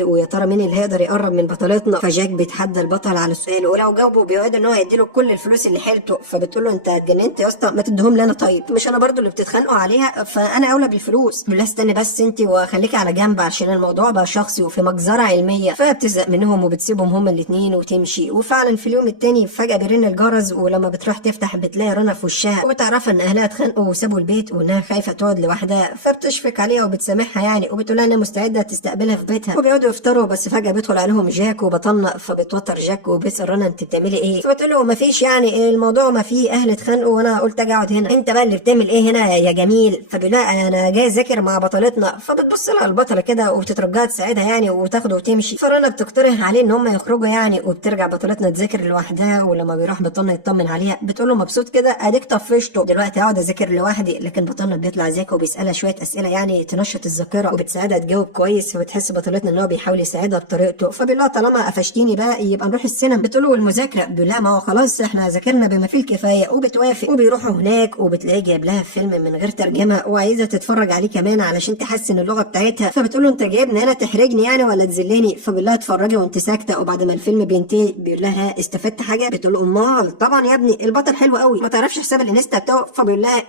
ويا ترى مين اللي هيقدر يقرب من بطلتنا. فجاك بيتحدى البطل على السؤال، ولو جاوبه بيوعد ان هو هيديله كل الفلوس اللي حيلته. فبتقول له انت اتجننت يا اسطى، ما تديهم لي انا طيب، مش انا برضو اللي بتتخانقوا عليها؟ فانا اولى بالفلوس. بيقول لها استني بس انت وخليكي على جنب عشان الموضوع بقى شخصي وفي مجزره علميه. فبتزهق منهم وبتسيبهم هما الاثنين وتمشي. وفعلا في اليوم التاني فجاه بيرن الجرس، ولما بتروح تفتح بتلاقي رنا في وشها وبتعرف ان اهلها اتخانقوا وسابوا البيت وانها خايفه تقعد لوحدها. فبتشفق عليها وبتسامحها يعني، وبتقول لها انها مستعده تستقبلها في بيتها. وبيقعدوا يفطروا، بس فجاه بيدخل عليهم جاك وبطلنا. فبتوتر جاك وبيسال رنا انت بتعملي ايه؟ فبتقول له مفيش يعني، الموضوع ما فيه اهل اتخانقوا وانا قلت اجي اقعد هنا، انت بقى اللي بتعمل ايه هنا يا جميل؟ فبيقول لها انا جاي اذاكر مع بطلتنا. فبتبص لها البطله كده وبتترجاها تساعدها يعني وتاخده وتمشي. فرنا بتقترح عليه ان هم يخرجوا يعني، وبترجع بطلتنا تذاكر لوحدها، ولما بيروح بطلنا يطمن عليها بتقول له مبسوط كده اديك طفشته دلوقتي اقعد اذاكر لوحدي. لكن بطلنا بيطلع ذكي وبيسالها شويه اسئله يعني تنشط الذاكره وبتساعدها تجاوب كويس، فبتحس بطلتنا ان هو بيحاول يساعدها بطريقته. فبيقول لها طالما قفشتيني بقى يبقى نروح السينما. بتقول له والمذاكره؟ بيقول لها ما هو خلاص احنا ذاكرنا بما فيه الكفايه، وبتوافق وبيروحوا هناك وبتلاقيه جايب لها فيلم من غير ترجمه وعايزه تتفرج عليه كمان علشان تحسن اللغه بتاعتها. فبتقول له انت جايبني انا تحرجني يعني ولا تذلني؟ فبيقول لها اتفرجي وانت ساكته. وبعد ما الفيلم بينتهي بيقول لها استفدت حاجه؟ بتقول له امال طبعا يا ابني البطل حلو قوي ما تعرفش حساب الانستا بتاعه. فبيقول لها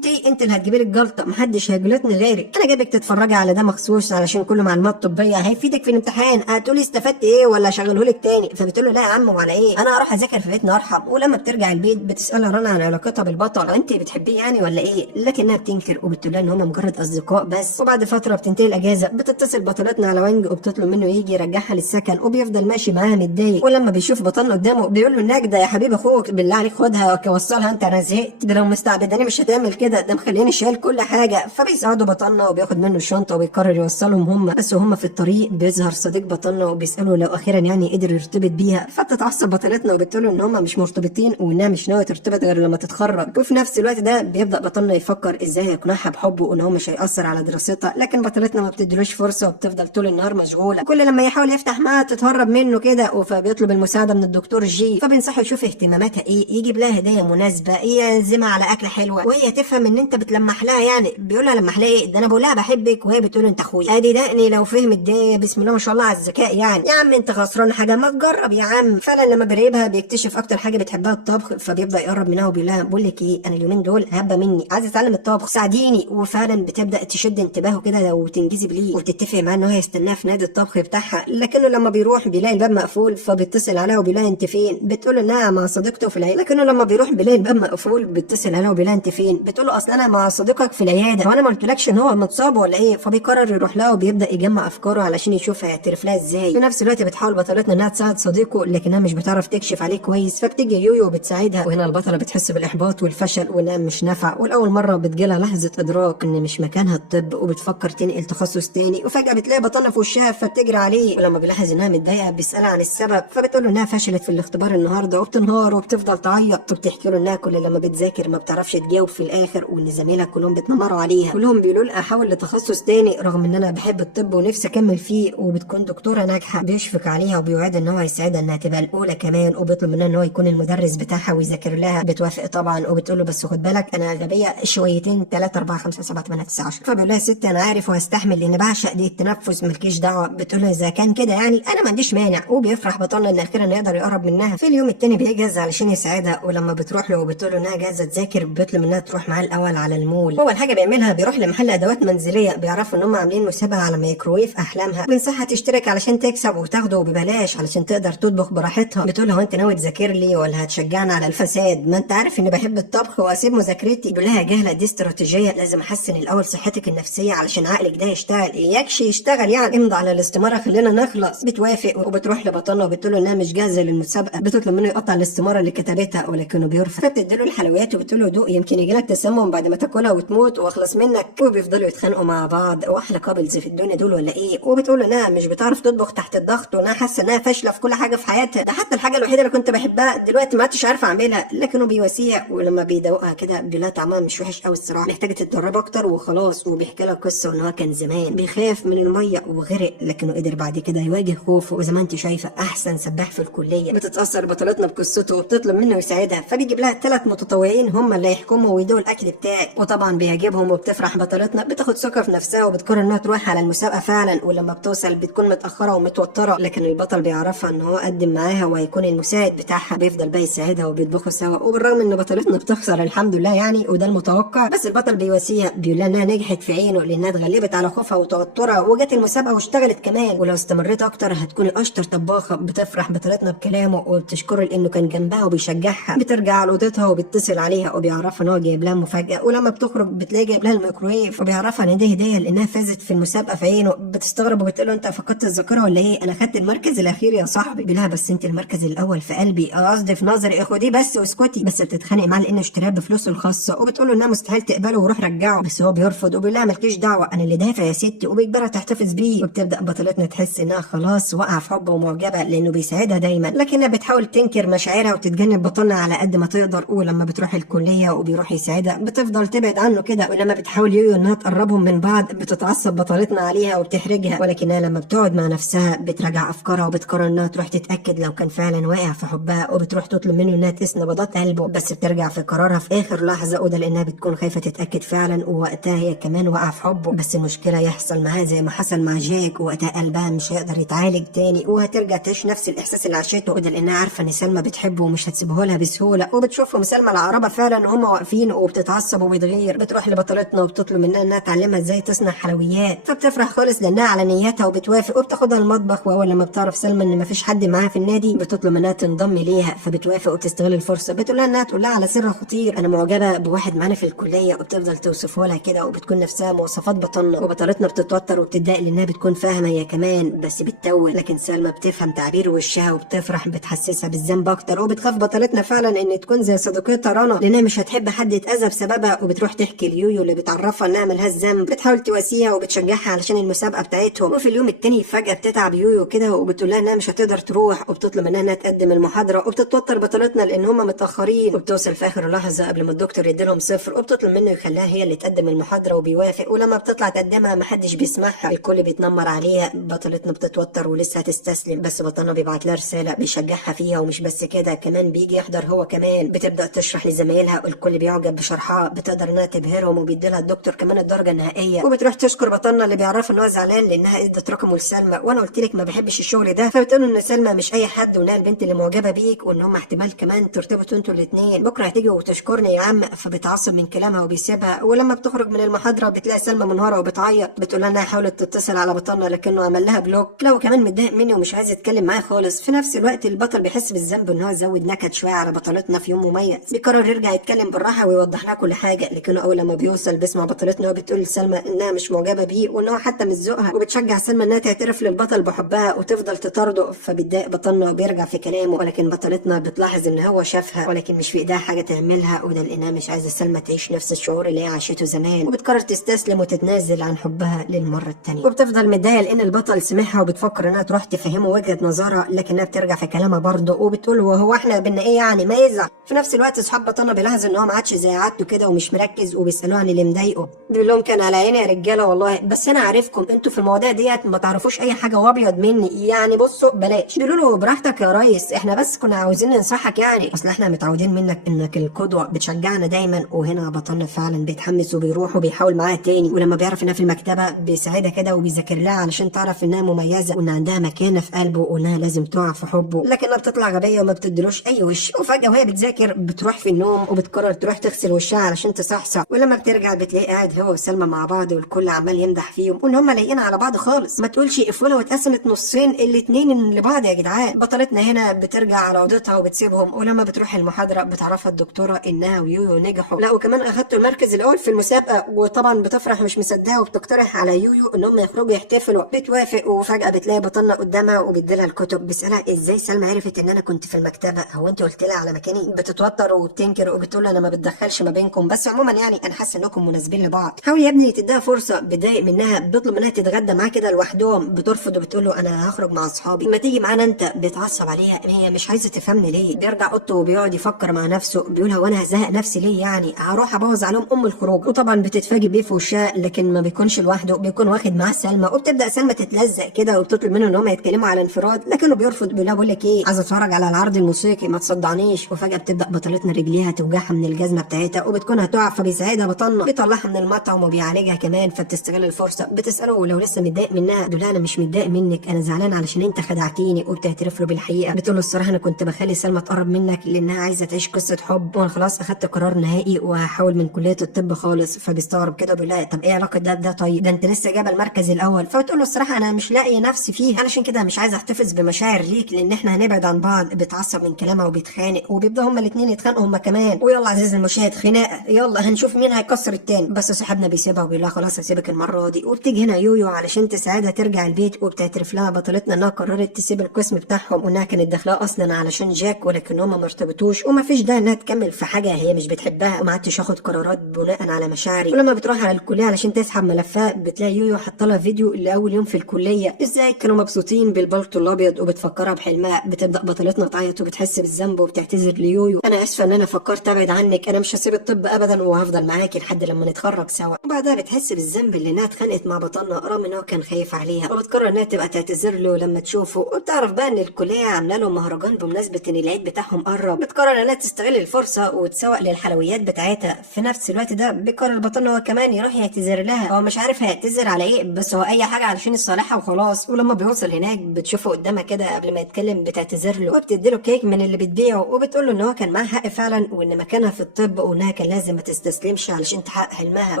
انت اللي هتجيبي لي الجلطه محدش هيجلطني غيرك، انا جايبك تتفرجي على ده مخصوص علشان كله معلومات طبيه هيفيدك في الامتحان. هتقولي استفدت ايه ولا اشغله لك تاني؟ فبتقول له لا يا عم وعلى ايه انا هروح اذاكر في بيتنا ارحم. ولما بترجع البيت بتسالها رنا عن علاقتها بالبطل انت بتحبيه يعني ولا ايه؟ لكنها بتنكر وبتقول لها ان هم مجرد اصدقاء بس. وبعد فتره بتنتهي الاجازه بتتصل بطلتنا على وانج وبتطلب منه يجي يرجعها للسكن، وبيفضل ماشي معاها متضايق. ولما بيشوف بطلنا قدامه بيقول له النجده يا حبيب اخوك بالله عليك خدها ووصلها انت انا زهقت، ده لو مستعبداني مش هتعمل كده، ده مخليني شايل كل حاجه. فبيساعدوا بطلنا وبياخد منه الشنطه وبيقرر يوصلهم هم. بس وهم في الطريق بيظهر صديق بطلنا وبيساله لو اخيرا يعني قدر يرتبط بيها. فبتتعصب بطلتنا وبتقول له ان هم مش مرتبطين وانها مش ناويه ترتبط غير لما تتخرج. وفي نفس الوقت ده بيبدا بطلنا يفكر ازاي يقنعها بحبه وان هو مش هيأثر على دراستها. لكن بطلتنا ما بتديلوش فرصه وبتفضل طول النهار مشغوله، كل لما يحاول يفتح معاها تتهرب منه كده. فبيطلب المساعده من الدكتور جي، فبينصحه يشوف اهتماماتها ايه، يجيب لها هديه مناسبه، يعزمها على اكله حلوه وهي تفهم ان انت بتلمح لها يعني. بيقول لها لمح لها ايه؟ ده انا بقول لها بحبك وهي بتقول انت اخويا. ادي دقني لو فهمت ده بسم الله ما شاء الله على الذكاء يعني. يا عم انت خسران حاجه ما تجرب يا عم. فعلا لما بيراقبها بيكتشف اكتر حاجه بتحبها الطبخ، فبيبدا يقرب منها وبيقول لها بقول لك ايه انا اليومين دول هبه مني عايز اتعلم الطبخ ساعديني. وفعلا بتبدا تشد انتباهه كده وتنجذب ليه وبتتفق معاه ان هو هيستناها في نادي الطبخ بتاعها. لكنه لما بيروح بيلاقي الباب مقفول، فبيتصل عليها وبيقول لها انت فين؟ بتقول له انها مع صديقته في العياده. لكنه لما بيروح بيلاقي الباب مقفول بيتصل عليها وبيقول لها انت فين؟ بتقول له اصل انا مع صديقك في العياده وانا ما قلتلكش ان هو متصاب ولا ايه؟ فبيقرر يروح لها وبيبدا يجمع افكاره علشان يشوف هيعترف لها ازاي. في نفس الوقت بتحاول بطلتنا انها تساعد صديقه لكنها مش بتعرف تكشف عليه كويس، فبتيجي يويو وبتساعدها. وهنا البطله بتحس بالاحباط والفشل وانها مش نافعه، والاول مره بتجيلها لحظه ادراك ان مش مكانها الطب وبتفكر تنقل تخصص تاني. وفجاه بتلاقي بطلنا في وشها فبتجري عليه، ولما بيلاحظ انها متضايقه بيسالها عن السبب، فبتقول له انها فشلت في الاختبار النهارده وبتنهار وبتفضل تعيط. وبتحكي له انها كل لما بتذاكر ما بتعرفش تجاوب في الاخر، وان زمايلها كلهم بيتنمروا عليها كلهم بيقولوا لها احاول لتخصص تاني رغم ان انا بحب الطب ونفسي اكمل فيه. وبتكون دكتوره ناجحه بيشفق عليها وبيوعد ان هو هيساعدها انها تبقى الاولى كمان، وبيطلب منها ان هو يكون المدرس بتاعها ويذاكر لها. بتوافق طبعا وبتقول له بس خد بالك انا غبيه شويتين 3 4 5 7 8 9 10. فبيقول لها يا ستي انا عارف وهستحمل لان بعشق دي التنفس مالكيش دعوه. بتقول له اذا كان كده يعني انا ما عنديش مانع. وبيفرح بطلنا ان اخيرا يقدر يقرب منها. في اليوم التاني بيجهز علشان يساعدها، ولما بتروح له وبتقول له انها جاهزه تذاكر بيطلب منها تروح معاه الاول على المول. اول حاجه بيعملها بيروح لمحل ادوات منزليه، بيعرفوا ان هم عاملين مسابقه على ميكروويف احلامها، بينصحها تشترك علشان تكسب وتاخده ببلاش علشان تقدر تطبخ براحتها. بتقول له هو انت ناوي تذاكر لي ولا هتشجعني على الفساد؟ ما انت عارف اني بحب الطبخ واسيب مذاكرتي. بيقول لها يا جهله دي استراتيجيه، لازم احسن الاول صحتك النفسيه علشان عقلك ده يشتغل. اياكش يشتغل يعني، امضي على الاستماره خلينا نخلص. بتوافق وبتروح لبطلنا وبتقول له انها مش جاهزه للمسابقه. بتطلب منه يقطع الاستماره اللي كتبتها ولكنه بيرفض. فبتديله الحلويات وبتقول له دوق يمكن يجيلك تسمم بعد ما تاكلها وتموت واخلص منك. وبيفضلوا يتخانقوا مع بعض، واحلى كابلز في الدنيا دول ولا ايه؟ وبتقول له انها مش بتعرف تطبخ تحت الضغط وانها حاسه انها فاشله في كل حاجه في حياتها، ده حتى الحاجه الوحيده اللي كنت بحبها دلوقتي ما عدتش عارفه اعملها. لكنه بيواسيها، ولما بيدوقها كده بيلاقي طعمها مش وحش قوي الصراحه، محتاجه تتدرب اكتر وخلاص. وبيحكي لها قصه ان هو كان زمان بيخاف من الميه وغرق، لكنه قدر بعد كده يواجه خوفه وزي ما انت شايفه احسن سباح في الكليه. بتتاثر بطلتنا بقصته وبتطلب منه يساعدها، فبيجيب لها 3 متطوعين هم اللي يحكموا ويدوقوا الاكل بتاعي. وطبعا بيعجبهم وبتفرح بطلتنا، بتاخد ثقه في نفسها وبتقرر انها تروح على المسابقه فعلا. ولما بتوصل بتكون متاخره ومتوتره، لكن البطل بيعرفها ان هو قدم معاها وهيكون المساعد بتاعها. بيفضل بقى يساعدها وبيطبخوا سوا، وبالرغم ان بطلتنا بتخسر الحمد لله يعني وده المتوقع، بس البطل بيواسيها بيقول لها انها نجحت في عينه لانها اتغلبت على خوفها وتوترها وجت المسابقه واشتغلت كمان، ولو استمرت اكتر هتكون اشطر طباخه. بتفرح بطلتنا بكلامه وبتشكره لانه كان جنبها وبيشجعها. بترجع على اوضتها وبتتصل عليها وبيعرفها ان هو جايب لها مفاجاه، ولما بتخرج بتلاقي جايب لها الميكرويف وبيعرفها ان دي هديه لانها فازت في المسابقه في عينه. بتستغرب وبتقول له انت فقدت الذاكره ولا ايه؟ انا خدت المركز الاخير يا صاحبي. بيقول لها بس انت المركز الاول في قلبي، قصدي في نظري. خديه بس واسكتي. بس بتتخانق معاه لانه اشتراه بفلوسه الخاصه، وبتقول له انها مستحيل تقبله وروح رجعه، بس هو بيرفض وبيقول لها مالكيش دعوه انا اللي دافع يا ستي، وبيجبرها تحتفظ بيه. وبتبدا وبتبدا بطلتنا تحس انها خلاص وقع في حبه ومعجبه لانه بيساعدها دايما، لكنها بتحاول تنكر مشاعرها وتتجنب بطلنا على قد ما تقدر. ولما بتروح الكليه وبيروح يساعدها بتفضل تبعد عنه كده، ولما بتحاول يويو انها تقربهم من بعض بتتعصب بطلتنا عليها وبتحرجها، ولكنها لما بتقعد مع نفسها بتراجع افكارها وبتقرر انها تروح تتاكد لو كان فعلا واقع في حبها، وبتروح تطلب منه انها تقيس نبضات قلبه، بس بترجع في قرارها في اخر لحظه، وده لانها بتكون خايفه تتاكد فعلا، ووقتها هي كمان واقعه في حبه. بس المشكله يحصل معاها زي ما حصل مع جاك، وقتها قلبها مش هيقدر يتعالج تاني وهترجع تعيش نفس الاحساس اللي عاشته، وده لانها عارفه ان سلمى بتحبه ومش هتسيبه لها بسهوله. وبتشوفهم سلمى العقربه فعلا وهم واقفين وبتتعصب وبتغير، بتروح لبطلتنا وبتطلب منها انها تعلمها ازاي تصنع حلويات، فبتفرح خالص لانها على نيتها وبتوافق وبتاخدها المطبخ. واول لما بتعرف سلمى ان مفيش حد معاها في النادي بتطلب منها تنضم ليها، فبتوافق وبتستغل الفرصه، بتقول لها انها تقول لها على سر خطير، انا معجبه بواحد معانا في الكليه، وبتفضل توصفه لها كده وبتكون نفسها مواصفات بطلنا. وبطلتنا بتتوتر وبتتضايق لانها بتكون فاهمه هي كمان بس بتتوه، لكن سلمى بتفهم تعبير وشها وبتفرح، بتحسسها بالذنب اكتر. وبتخاف بطلتنا فعلا ان تكون زي صديقتها رنا لانها مش هتحب حد يتاذى بسببها، وبتروح تحكي ليويو اللي بتعرفها انها ملهاش ذنب، بتحاول تواسيها وبتشجعها علشان المسابقه بتاعتهم. وفي اليوم التاني فجاه بتتعب يويو كده وبتقول لها انها مش هتقدر تروح، وبتطلب منها انها تقدم المحاضره، وبتتوتر بطلتنا لان هم متاخرين، وبتوصل في اخر لحظه قبل ما الدكتور يديلهم صفر، وبتطلب منه يخليها هي اللي تقدم المحاضره وبيوافق. ولما بتطلع تقدمها محدش بيسمعها، الكل بيتنمر عليها. بطلتنا بتتوتر ولسه هتستسلم، بس بطلنا بيبعت لها رساله بيشجعها فيها، ومش بس كده كمان بيجي يحضر هو كمان. بتبدا تشرح لزمايلها والكل بيعجب بشرحها، بتقدر انها تبهرهم وبيديلها الدكتور كمان الدرجه النهائيه. وبتروح تشكر بطلنا اللي بيعرف ان هو زعلان لانها ادت رقمه لسلمى، وانا قلت لك ما بحبش الشغل ده، فبتقول ان سلمى مش اي حد وانها البنت اللي معجبه بيك، وان هم احتمال كمان ترتبطوا انتوا الاثنين، بكره هتيجي وتشكرني يا عم. فبتعصب من كلامها وبيسيبها. ولما بتخرج من المحاضره بتلاقي سلمى منهاره وبتعيط، بتقول لها انها حاولت تتصل على بطلنا لكنه عمل لها بلوك، لو كمان متضايق مني ومش عايز يتكلم معاه خالص. في نفس الوقت البطل بيحس بالذنب ان هو زود نكد شويه على بطلتنا في يوم مميز، بيقرر يرجع يتكلم بالراحه ويوضح لها كل حاجه، لكنه اول لما بيوصل بيسمع بطلتنا وبتقول لسلمى انها مش معجبه بيه وان هو حتى مش ذوقها، وبتشجع سلمى انها تعترف للبطل بحبها وتفضل تطارده. فبيتضايق بطلنا وبيرجع في كلامه، ولكن بطلتنا بتلاحظ ان هو شافها ولكن مش في ايدها حاجه تعملها، وده لانها مش عايزه سلمى تعيش نفس الشعور اللي هي عاشته زمان، وبتقرر تستسلم وتتنازل عن حبها للمره الثانيه. وبتفضل متضايقه لان البطل سمعها وبتفكر انها تروح تفهمه وجهه نظرها، لكنها بترجع في كلامها برضه وبتقول وهو احنا بينا ايه يعني ما يزعل. في نفس الوقت اصحاب بطلنا بيلاحظ ان هو ما عادش زي عادته كده ومش مركز، وبيسالوه عن اللي مضايقه، بيقول لهم كان على عيني يا رجاله والله، بس انا عارفكم انتوا في المواضيع ديت ما تعرفوش اي حاجه وابيض مني، يعني بصوا بلاش. بيقولوا له براحتك يا ريس، احنا بس كنا عاوزين ننصحك يعني، اصل احنا متعودين منك انك القدوه بتشجعنا دايما. وهنا بطلنا فعلا بيتحمس وبيروح وبيحاول معاها تاني، ولما بيعرف انها في المكتبه بيساعدها كده وبيذاكر لها علشان تعرف انها مميزه وان عندها مكانه في قلبه وانها لازم تقع في حبه، لكنها بتطلع غبيه وما بتديلوش اي وش. وفجاه وهي بتذاكر بتروح في النوم وبتقرر تروح تغسل وشها علشان تصحصح، ولما بترجع بتلاقي قاعد هو وسلمى مع بعض والكل عمال يمدح فيهم وان هم لايقين على بعض خالص، ما تقولش قفوله واتقسمت نصين الاثنين لبعض يا جدعان. بطلتنا هنا بترجع على اوضتها وبتسيبهم، ولما بتروح المحاضره بتعرفها الدكتوره انها ويويو نجحوا، لا وكمان اخدتوا المركز الاول في المسابقه، وطبعا بتفرح مش مصدقه وبتقترح على يويو ان هم يخرجوا يحتفلوا. بتوافق وفجاه بتلاقي بطلنا قدامها وبتديلها الكتب، بتسالها ازاي سلمى عرفت ان انا كنت في المكتبه، هو انت قلت لها على مكاني؟ بتتوتر وبتنكر وبتقول انا ما بتدخلش ما بينكم، بس عموما يعني انا حاسه انكم مناسبين لبعض، حاول يا ابني تديها فرصه. بتضايق منها، بتطلب منها تتغدى معاه كده لوحدهم، بترفض وبتقول له انا هخرج مع اصحابي ما تيجي معانا انت. بيتعصب عليها، هي مش عايزه تفهمني ليه. بيرجع اوضته وبيقعد يفكر مع نفسه، بيقول هو انا هزهق نفسي ليه يعني، هروح ابوظ عليهم الخروج. وطبعا بتتفاجئ بيه في وشها، لكن ما بيكونش لوحده، بيكون واخد معاه سلمى، وبتبدا سلمى تتلزق كده وبتطلب منه ان هم يتكلموا على انفراد، لكنه بيرفض، بيقول لها بقول لك ايه عايزه اتفرج على العرض الموسيقي ما تصدعنيش. وفجاه بتبدا بطلتنا رجليها توجعها من الجزمه بتاعتها وبتكون هتقع، فبيساعدها بطلنا، بيطلعها من المطعم وبيعالجها كمان، فبتستغل الفرصه. بتساله لو لسه متضايق منها، بيقول لها انا مش متضايق منك، انا زعلان علشان انت خدعتيني. وبتعترف له بالحقيقه، بتقول له الصراحه انا كنت بخلي سلمى تقرب منك لانها عايزه تعيش قصه حب، وانا خلاص اخدت قرار نهائي وهحاول من كليه الطب خالص. فبيستغرب كده بيقول لها طب ايه علاقه ده طيب ده انت لسه جايبه المركز الاول. فبتقول له الصراحه انا مش لاقي نفسي فيه، علشان كده مش عايزه احتفظ بمشاعر ليك لان احنا هنبعد عن بعض. بتعصب من كلامها وبيتخانق، وبيبدا هما الاتنين يتخانقوا هما كمان. ويلا عزيز المشاهد خناقه، يلا هنشوف مين هيكسر التاني. بس صاحبنا بيسيبها وبيقول لها خلاص هسيبك المره دي. وبتيجي هنا يويو علشان تساعدها ترجع البيت، وبتعترف لها بطلتنا انها قررت تسيب القسم بتاعهم وانها كانت داخلاه اصلا علشان جاك، ولكن هما ما ارتبطوش ومفيش داعي انها تكمل في حاجه هي مش بتحبها، وما عدتش اخد قرارات بناء على مشاعري. ولما بتروح على الكليه علشان تسحب ملفات بتلاقي يويو حاطه لها فيديو لاول يوم في الكليه ازاي كانوا مبسوطين بالبلطو الابيض، وبتفكرها بحلمها. بتبدا بطلتنا تعيط وبتحس بالذنب وبتعتذر ليويو، انا اسفه ان انا فكرت ابعد عنك، انا مش هسيب الطب ابدا وهفضل معاكي لحد لما نتخرج سوا. وبعدها بتحس بالذنب اللي انها اتخانقت مع بطلنا رغم ان هو كان خايف عليها، وبتقرر انها تبقى تعتذر له لما تشوفه. وبتعرف بقى ان الكليه عامله له مهرجان بمناسبه ان العيد بتاعهم قرب. بتقرر انها تستغل الفرصه وتسوق للحلويات بتاعتها. في نفس الوقت ده بيقرر بطلنا هو كمان يروح يعتذر لها، هو مش عارف هيعتذر على ايه بس هو اي حاجه علشان الصالحه وخلاص. ولما بيوصل هناك بتشوفه قدامها كده قبل ما يتكلم بتعتذر له، وبتديله كيك من اللي بتبيعه، وبتقول له ان هو كان معاه حق فعلا وان مكانها في الطب وانها كان لازم ما تستسلمش علشان تحقق حلمها.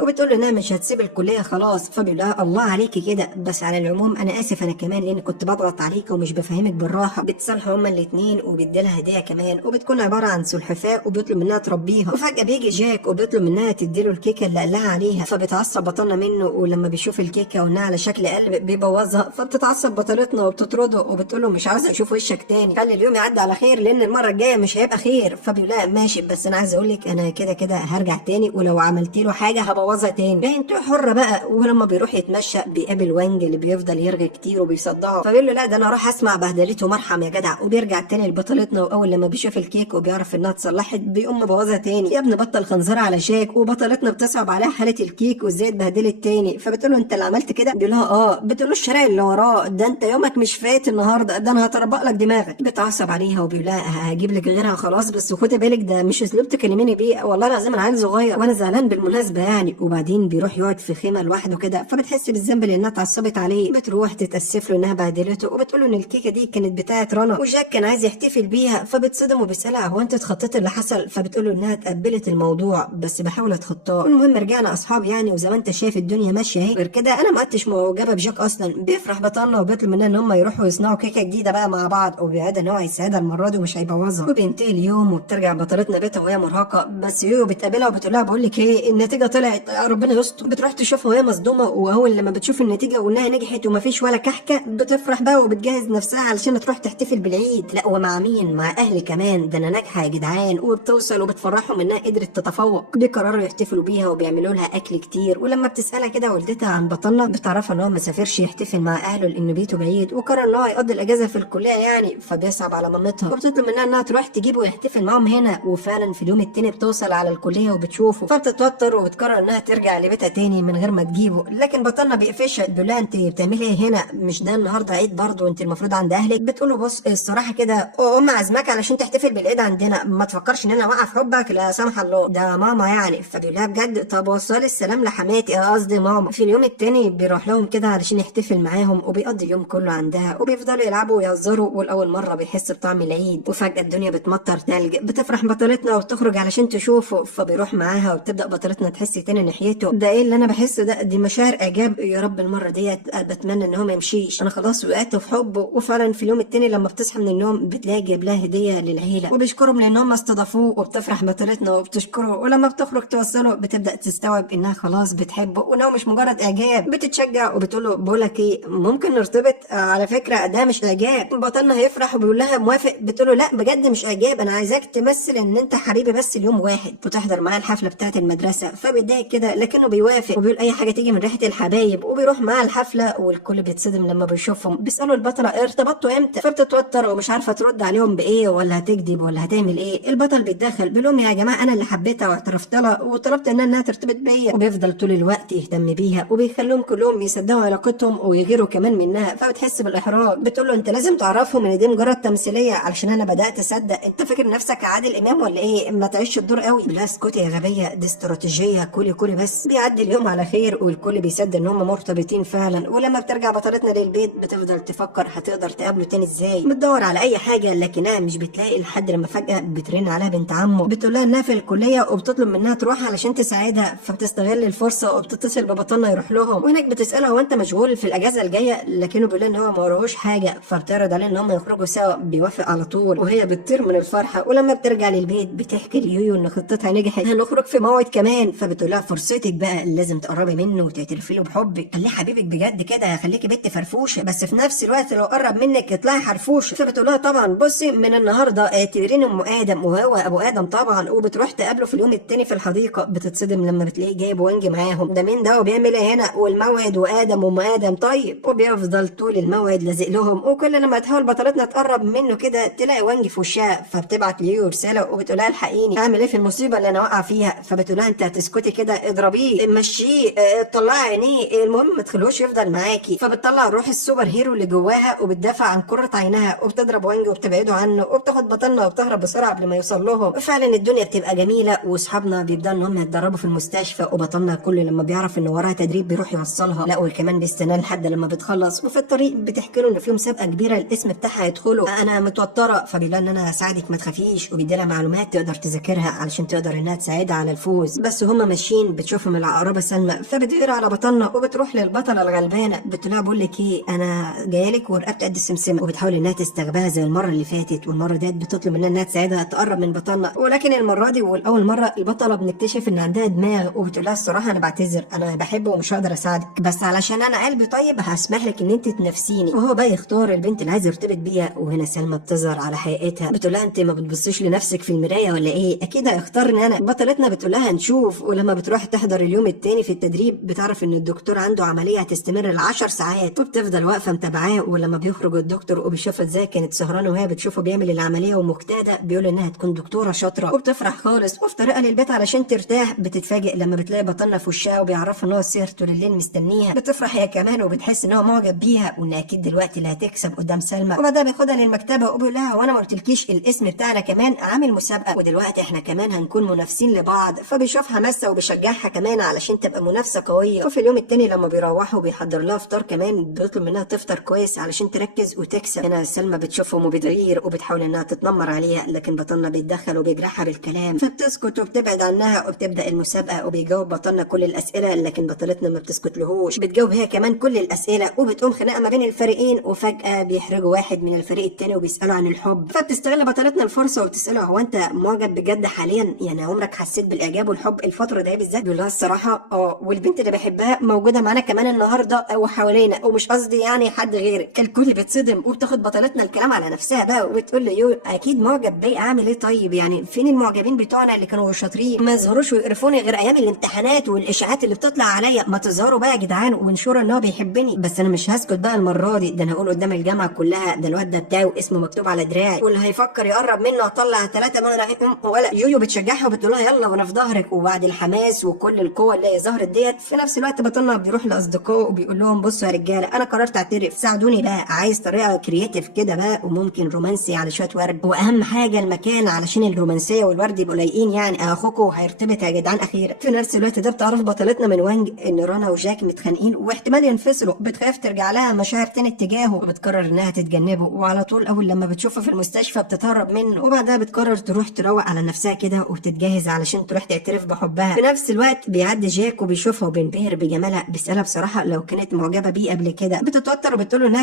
وبتقول له انها مش هتسيب الكليه خلاص. فبيقول لها الله عليكي كده، بس على العموم انا اسف انا كمان لان كنت بضغط عليك ومش بفهمك بالراحه. بتصالحوا هما الاثنين وبيديلها هديه كمان، وبتكون عباره عن سلحفاه وبيطلب منها تربيها. وفجاه بيجي جاك وبيطلب منها تديله الكيكه اللي قالها عليها، فبتعصب بطلنا منه، ولما بيشوف الكيكه وانها على شكل قلب بيبوظها. فبتتعصب بطلتنا وبتطرده وبتقول له مش عاوزه اشوف وشك تاني، خلي اليوم يعدي على خير لان المره الجايه مش هيبقى خير. فبيقول لها ماشي بس انا عايز اقول لك انا كده كده هرجع تاني ولو عملتي له حاجه هبوظها تاني، انت حره بقى. ولما بيروح يتمشى بيقابل وانج اللي بيفضل يرغي كتير وبيصدعه، فبيقول له لا ده انا اروح اسمع بهدلته مرحم يا جدع. وبيرجع تاني لبطلتنا، واول لما بيشوف الكيك وبيعرف انها اتصلحت بيقوم مبوظها تاني. يا ابني بطل خنزره على شاك. وبطلتنا بتصعب عليها حاله الكيك وازاي اتبهدلت تاني، فبتقول له انت اللي عملت كده؟ بيقول لها اه. بتقول له الشارع اللي وراه ده انت يومك مش فات النهارده، ده انا هطربق لك دماغك. بتعصب عليها وبيقول لها هجيب لك غيرها خلاص بس خدي بالك ده مش اسلوب تكلميني بيه، والله العظيم انا عيل صغير وانا زعلان بالمناسبه يعني. وبعدين بيروح يقعد في خيمه لوحده كده، فبتحس بالذنب لانها اتعصبت عليه. بتروح تتاسف له انها بهدلته وبتقول له ان الكيكه دي كانت بتاعه رنا وجاك كان عايز يحتفل بيها. فبتصدم وبيسالها هو انت اتخطيت اللي حصل؟ فبتقول له انها اتقبلت الموضوع بس بحاول اتخطاه. المهم رجعنا اصحاب يعني، وزي ما انت شايف الدنيا ماشيه اهي. غير كده انا ما عدتش معجبه بجاك اصلا. بيفرح بطلنا وبيطلب منها ان هم يروحوا يصنعوا كيكه جديده بقى مع بعض، وبيعد ان هو هيساعدها المره دي ومش هيبوظها. وبينتهي اليوم وبترجع بطلتنا بيتها وهي مرهقه، بس يويو بتقابلها وبتقول لها بقول لك ايه النتيجه طلعت ربنا يستر. بتروح تشوفها وهي مصدومه، واول لما بتشوف النتيجه وانها نجحت ومفيش ولا كحكه بتفرح بقى وبتجهز نفسها علشان تروح تحتفل بالعيد. لا ومع مين؟ مع اهلي كمان، ده انا ناجحه يا جدعان. وبتوصل وبتفرحهم انها قدرت تتفوق. بيقرروا يحتفلوا بيها وبيعملوا لها اكل كتير. ولما بتسالها كده والدتها عن بطلنا بتعرفها ان هو ما سافرش يحتفل مع اهله لان بيته بعيد، وقرر ان هو يقضي الاجازه في الكليه يعني. فبيصعب على مامتها وبتطلب منها انها تروح تجيبه ويحتفل معاهم هنا. وفعلا في اليوم التاني بتوصل على الكليه وبتشوفه، فبتتوتر وبتقرر انها ترجع لبيتها تاني من غير ما تجيبه. لكن بطلنا بيقفشها بيقول لها انت بتعملي ايه هنا؟ مش ده النهارده عيد برضه؟ انت المفروض عند اهلك. بتقول له بص الصراحه كده ام عازماك علشان تحتفل بالعيد عندنا، ما تفكرش ان انا اوقف حبك لا سمح الله، ده ماما يعني. فبيقول لها بجد؟ طب وصلي السلام لحماتي قصدي ماما. في اليوم التاني بيروح لهم كده علشان يحتفل معاهم، وبيقضي اليوم كله عندها وبيفضلوا يلعبوا ويهزروا، والاول مره بيحس بطعم العيد. وفجاه الدنيا بتمطر تلج. بتفرح بطلتنا وبتخرج علشان تشوفه، فبيروح معاها وبتبدا بطلتنا تحس تاني ناحيته. ده ايه اللي انا بحسه ده؟ دي مشاعر اعجاب. يا رب المره ديت بتمنى ان هو ما يمشيش، انا خلاص وقعت في حبه. وفعلا في اليوم التاني لما بتصحى من النوم بتلاقي جايب لها هديه للعيله وبيشكرهم لانهم استضافوه، وبتفرح بطلتنا وبتشكره. ولما بتخرج توصله بتبدا تستوعب انها خلاص بتحبه وانه مش مجرد اعجاب. بتتشجع وبتقول له بقول لك ايه ممكن نرتبط؟ على فكره ده مش اعجاب. بطلنا هيفرح وبيقول لها موافق. بتقول له لا بجد مش اعجاب، انا عايزاك تمثل ان انت حبيبي بس اليوم واحد وتحضر معاه الحفله بتاعه المدرسه. فبيتضايق كده لكنه بيوافق وبيقول اي حاجه تيجي من ريحه الحبايب، وبيروح معاه الحفله. والكل بيتصدم لما بيشوفهم. بيسالوا البطله ارتبطتوا امتى؟ فبتتوتر ومش عارفه ترد عليهم بايه، ولا هتكذب ولا هتعمل ايه. البطل بيتدخل بيقول لهم يا جماعه انا اللي حبيتها واعترفت لها وطلبت انها ترتبط بيا، وبيفضل طول الوقت يهتم بيها وبيخليهم كلهم يصدقوا علاقتهم ويغيروا كمان منها. فبتحس بالاحراج. بتقول له انت لازم تعرفهم ان دي مجرد تمثيليه علشان انا بدات اصدق. انت فاكر نفسك عادل امام ولا ايه؟ ما تعيش الدور قوي. لا اسكتي يا غبيه، دي استراتيجيه. كولي بس. بيعدي اليوم على خير والكل بيصدق ان هم مرتبطين فعلا. ولما بترجع بطلتنا للبيت بتفضل تفكر هتقدر تقابله تاني ازاي. بتدور على اي حاجه لكنها مش بتلاقي، لحد لما فجاه بترن عليها بنت عمه بتقول لها انها في الكليه وبتطلب منها تروح علشان تساعدها. فبتستغل الفرصه وبتتصل ببطلنا يروح لهم. وهناك بتساله هو انت مشغول في الاجازه الجايه؟ لكنه بيقول ان هو ما وراهوش حاجه. فبتعرض عليه ان هم يخرجوا سوا. بيوافق على طول وهي بتطير من الفرحه. ولما بترجع للبيت بتحكي ليويو ان خطتها نجحت، هنخرج في موعد كمان. فبتقول لها فرصتك بقى، لازم تقربي منه وتعترفي له بحبك، خليه حبيبك بجد كده، خليكي بنت فرفوشه، بس في نفس الوقت لو قرب منك اطلعي حرفوشه. فبتقول لها طبعا بصي من النهارده اعتبريني ام ادم وهو ابو ادم طبعا. وبتروح تقابله في اليوم التاني في الحديقه، بتتصدم لما بتلاقيه جايب وانج معاهم. ده مين ده وبيعمل ايه هنا؟ والموعد وادم وام ادم طيب. وبيفضل طول الموعد لازق لهم، وكل لما تحاول بطلتنا تقرب منه كده تلاقي وانج في وشها. فبتبعت ليو رساله وبتقولها الحقيني، اعمل ايه في المصيبه اللي انا واقعه فيها؟ فبتقولها انت هتسكتي كده؟ اضربيه، مشيه، طلعي عينيه، المهم ما تخلوش يفضل معاكي. فبتطلع روح السوبر هيرو اللي جواها وبتدافع عن كرة عينها، وبتضرب وانج وبتبعده عنه، وبتاخد بطلنا وبتهرب بسرعه قبل ما يوصل لهم. فعلا الدنيا بتبقى جميله، واصحابنا بيبداوا ان هم يتدربوا في المستشفى، وبطلنا كل لما بيعرف ان وراها تدريب بيروح يوصلها، لا وكمان بيستناه لحد لما بتخلص. وفي الطريق بتحكي له ان في مسابقه كبيره الاسم بتاعها هيدخله، انا متوتره. فبيقول ان انا هساعدك ما تخافيش، وبيديلها معلومات تقدر تذاكرها علشان تقدر انها تساعدها على الفوز. بس هما ماشيين بتشوفهم العقربه سلمى، فبتقرا على بطلنا وبتروح للبطله الغلبانه بتقول لها بقول لك ايه، انا جايلك ورقبتي قد السمسمه. وبتحاول انها تستغباها زي المره اللي فاتت، والمره ديت بتطلب منها انها تساعدها تقرب من بطلنا. ولكن المره دي والاول مره البطله بنكتشف ان عندها دماغ، وبتقول لها الصراحه انا بعتذر، انا بحبه ومش هقدر اساعدك، بس علشان انا قلبي طيب هسمح لك ان انت تنافسيني. وهو بقى يختار البنت اللي عايز يرتبط بيها. وهنا سلمى بتظهر على حقيقتها، بتقول لها انت ما بتبصيش لنفسك في المرايه ولا ايه؟ اكيد هيختارني انا. بطلتنا بتقول لها هنشوف. ولما بتروح تحضر اليوم التاني في التدريب بتعرف ان الدكتور عنده عمليه هتستمر ل10 ساعات، وبتفضل واقفه متابعاه. ولما بيخرج الدكتور وبيشوفها ازاي كانت سهرانه وهي بتشوفه بيعمل العمليه ومجتهده، بيقول انها تكون دكتوره شاطره، وبتفرح خالص. وفي طريقها للبيت علشان ترتاح بتتفاجئ لما بتلاقي بطلنا في وشها وبيعرفها ان هو السهر طول الليل مستنيها. بتفرح هي كمان وبتحس ان هو معجب بيها، وان اكيد دلوقتي اللي هتكسب قدام سلمى. وبعدها بياخدها للمكتبه وبيقول لها وانا ما قلتلكيش الاسم بتاعنا كمان عامل مسابقه، ودلوقتي احنا كمان هنكون منافسين لبعض. فبيشوفها مسه وبيشجعها كمان علشان تبقى منافسه قويه. وفي اليوم التاني لما بيروحوا بيحضر لها فطار كمان، بيطلب منها تفطر كويس علشان تركز وتكسب. هنا سلمى بتشوفهم وبتغير وبتحاول انها تتنمر عليها، لكن بطلنا بيتدخل وبيجرحها بالكلام، فبتسكت وبتبعد عنها. وبتبدا المسابقه وبيجاوب بطلنا كل الاسئله، لكن بطلتنا ما بتسكت لهوش، بتجاوب هي كمان كل الاسئله. وبتقوم خناقه ما بين الفريقين، وفجاه بيحرجوا واحد من الفريق التاني وبيسالوا عن الحب. فبتستغل بطلتنا الفرصه وبتساله هو انت معجب بجد حاليا؟ يعني عمرك حسيت بالاعجاب والحب الفتره دي بالذات؟ بيقول لها الصراحه والبنت اللي بحبها موجوده معانا كمان النهارده وحوالينا، ومش قصدي يعني حد غيرك. الكل بتصدم، وبتاخد بطلتنا الكلام على نفسها بقى، وبتقول له يو اكيد معجب بيا، اعمل ايه طيب؟ يعني فين المعجبين بتوعنا اللي كانوا شاطرين ما يظهروش ويقرفوني غير ايام الامتحانات والاشاعات اللي بتطلع عليا؟ ما تظهروا بقى يا جدعان وانشروا ان هو بيحبني. بس انا مش هسكت بقى المره دي، ده انا هقول قدام الجامعه كلها ده الواد ده بتاعي اسمه مكتوب على دراعي، واللي هيفكر يقرب منه هطلع 3 من رقم. ولا يويو بتشجعها وبتقول لها يلا وانا في ظهرك. وبعد الحماس وكل القوه اللي هي ظهرت ديت، في نفس الوقت بطلنا بيروح لاصدقائه وبيقول لهم بصوا يا رجاله انا قررت اعترف، ساعدوني بقى، عايز طريقه كرييتيف كده بقى، وممكن رومانسي على شويه ورد، واهم حاجه المكان علشان الرومانسيه والورد يبقوا لايقين. يعني اخوكوا هيرتبط يا جدعان اخيرا. في نفس الوقت ده بتعرف بطلتنا من وانج ان رنا وجاك متخانقين واحتمال ينفصلوا، بتخاف ترجع لها مشاعر تاني اتجاهه، وبتقرر انها تتجنبه. وعلى طول اول لما بتشوفه في المستشفى بتتهرب منه، وبعدها بتقرر تروح تروق على نفسها كده وتتجهز علشان تروح تعترف بحبها. في نفس الوقت بيعدي جاك وبيشوفها وبينبهر بجمالها، بيسالها بصراحه لو كانت معجبه بيه قبل كده. بتتوتر وبتقول له انها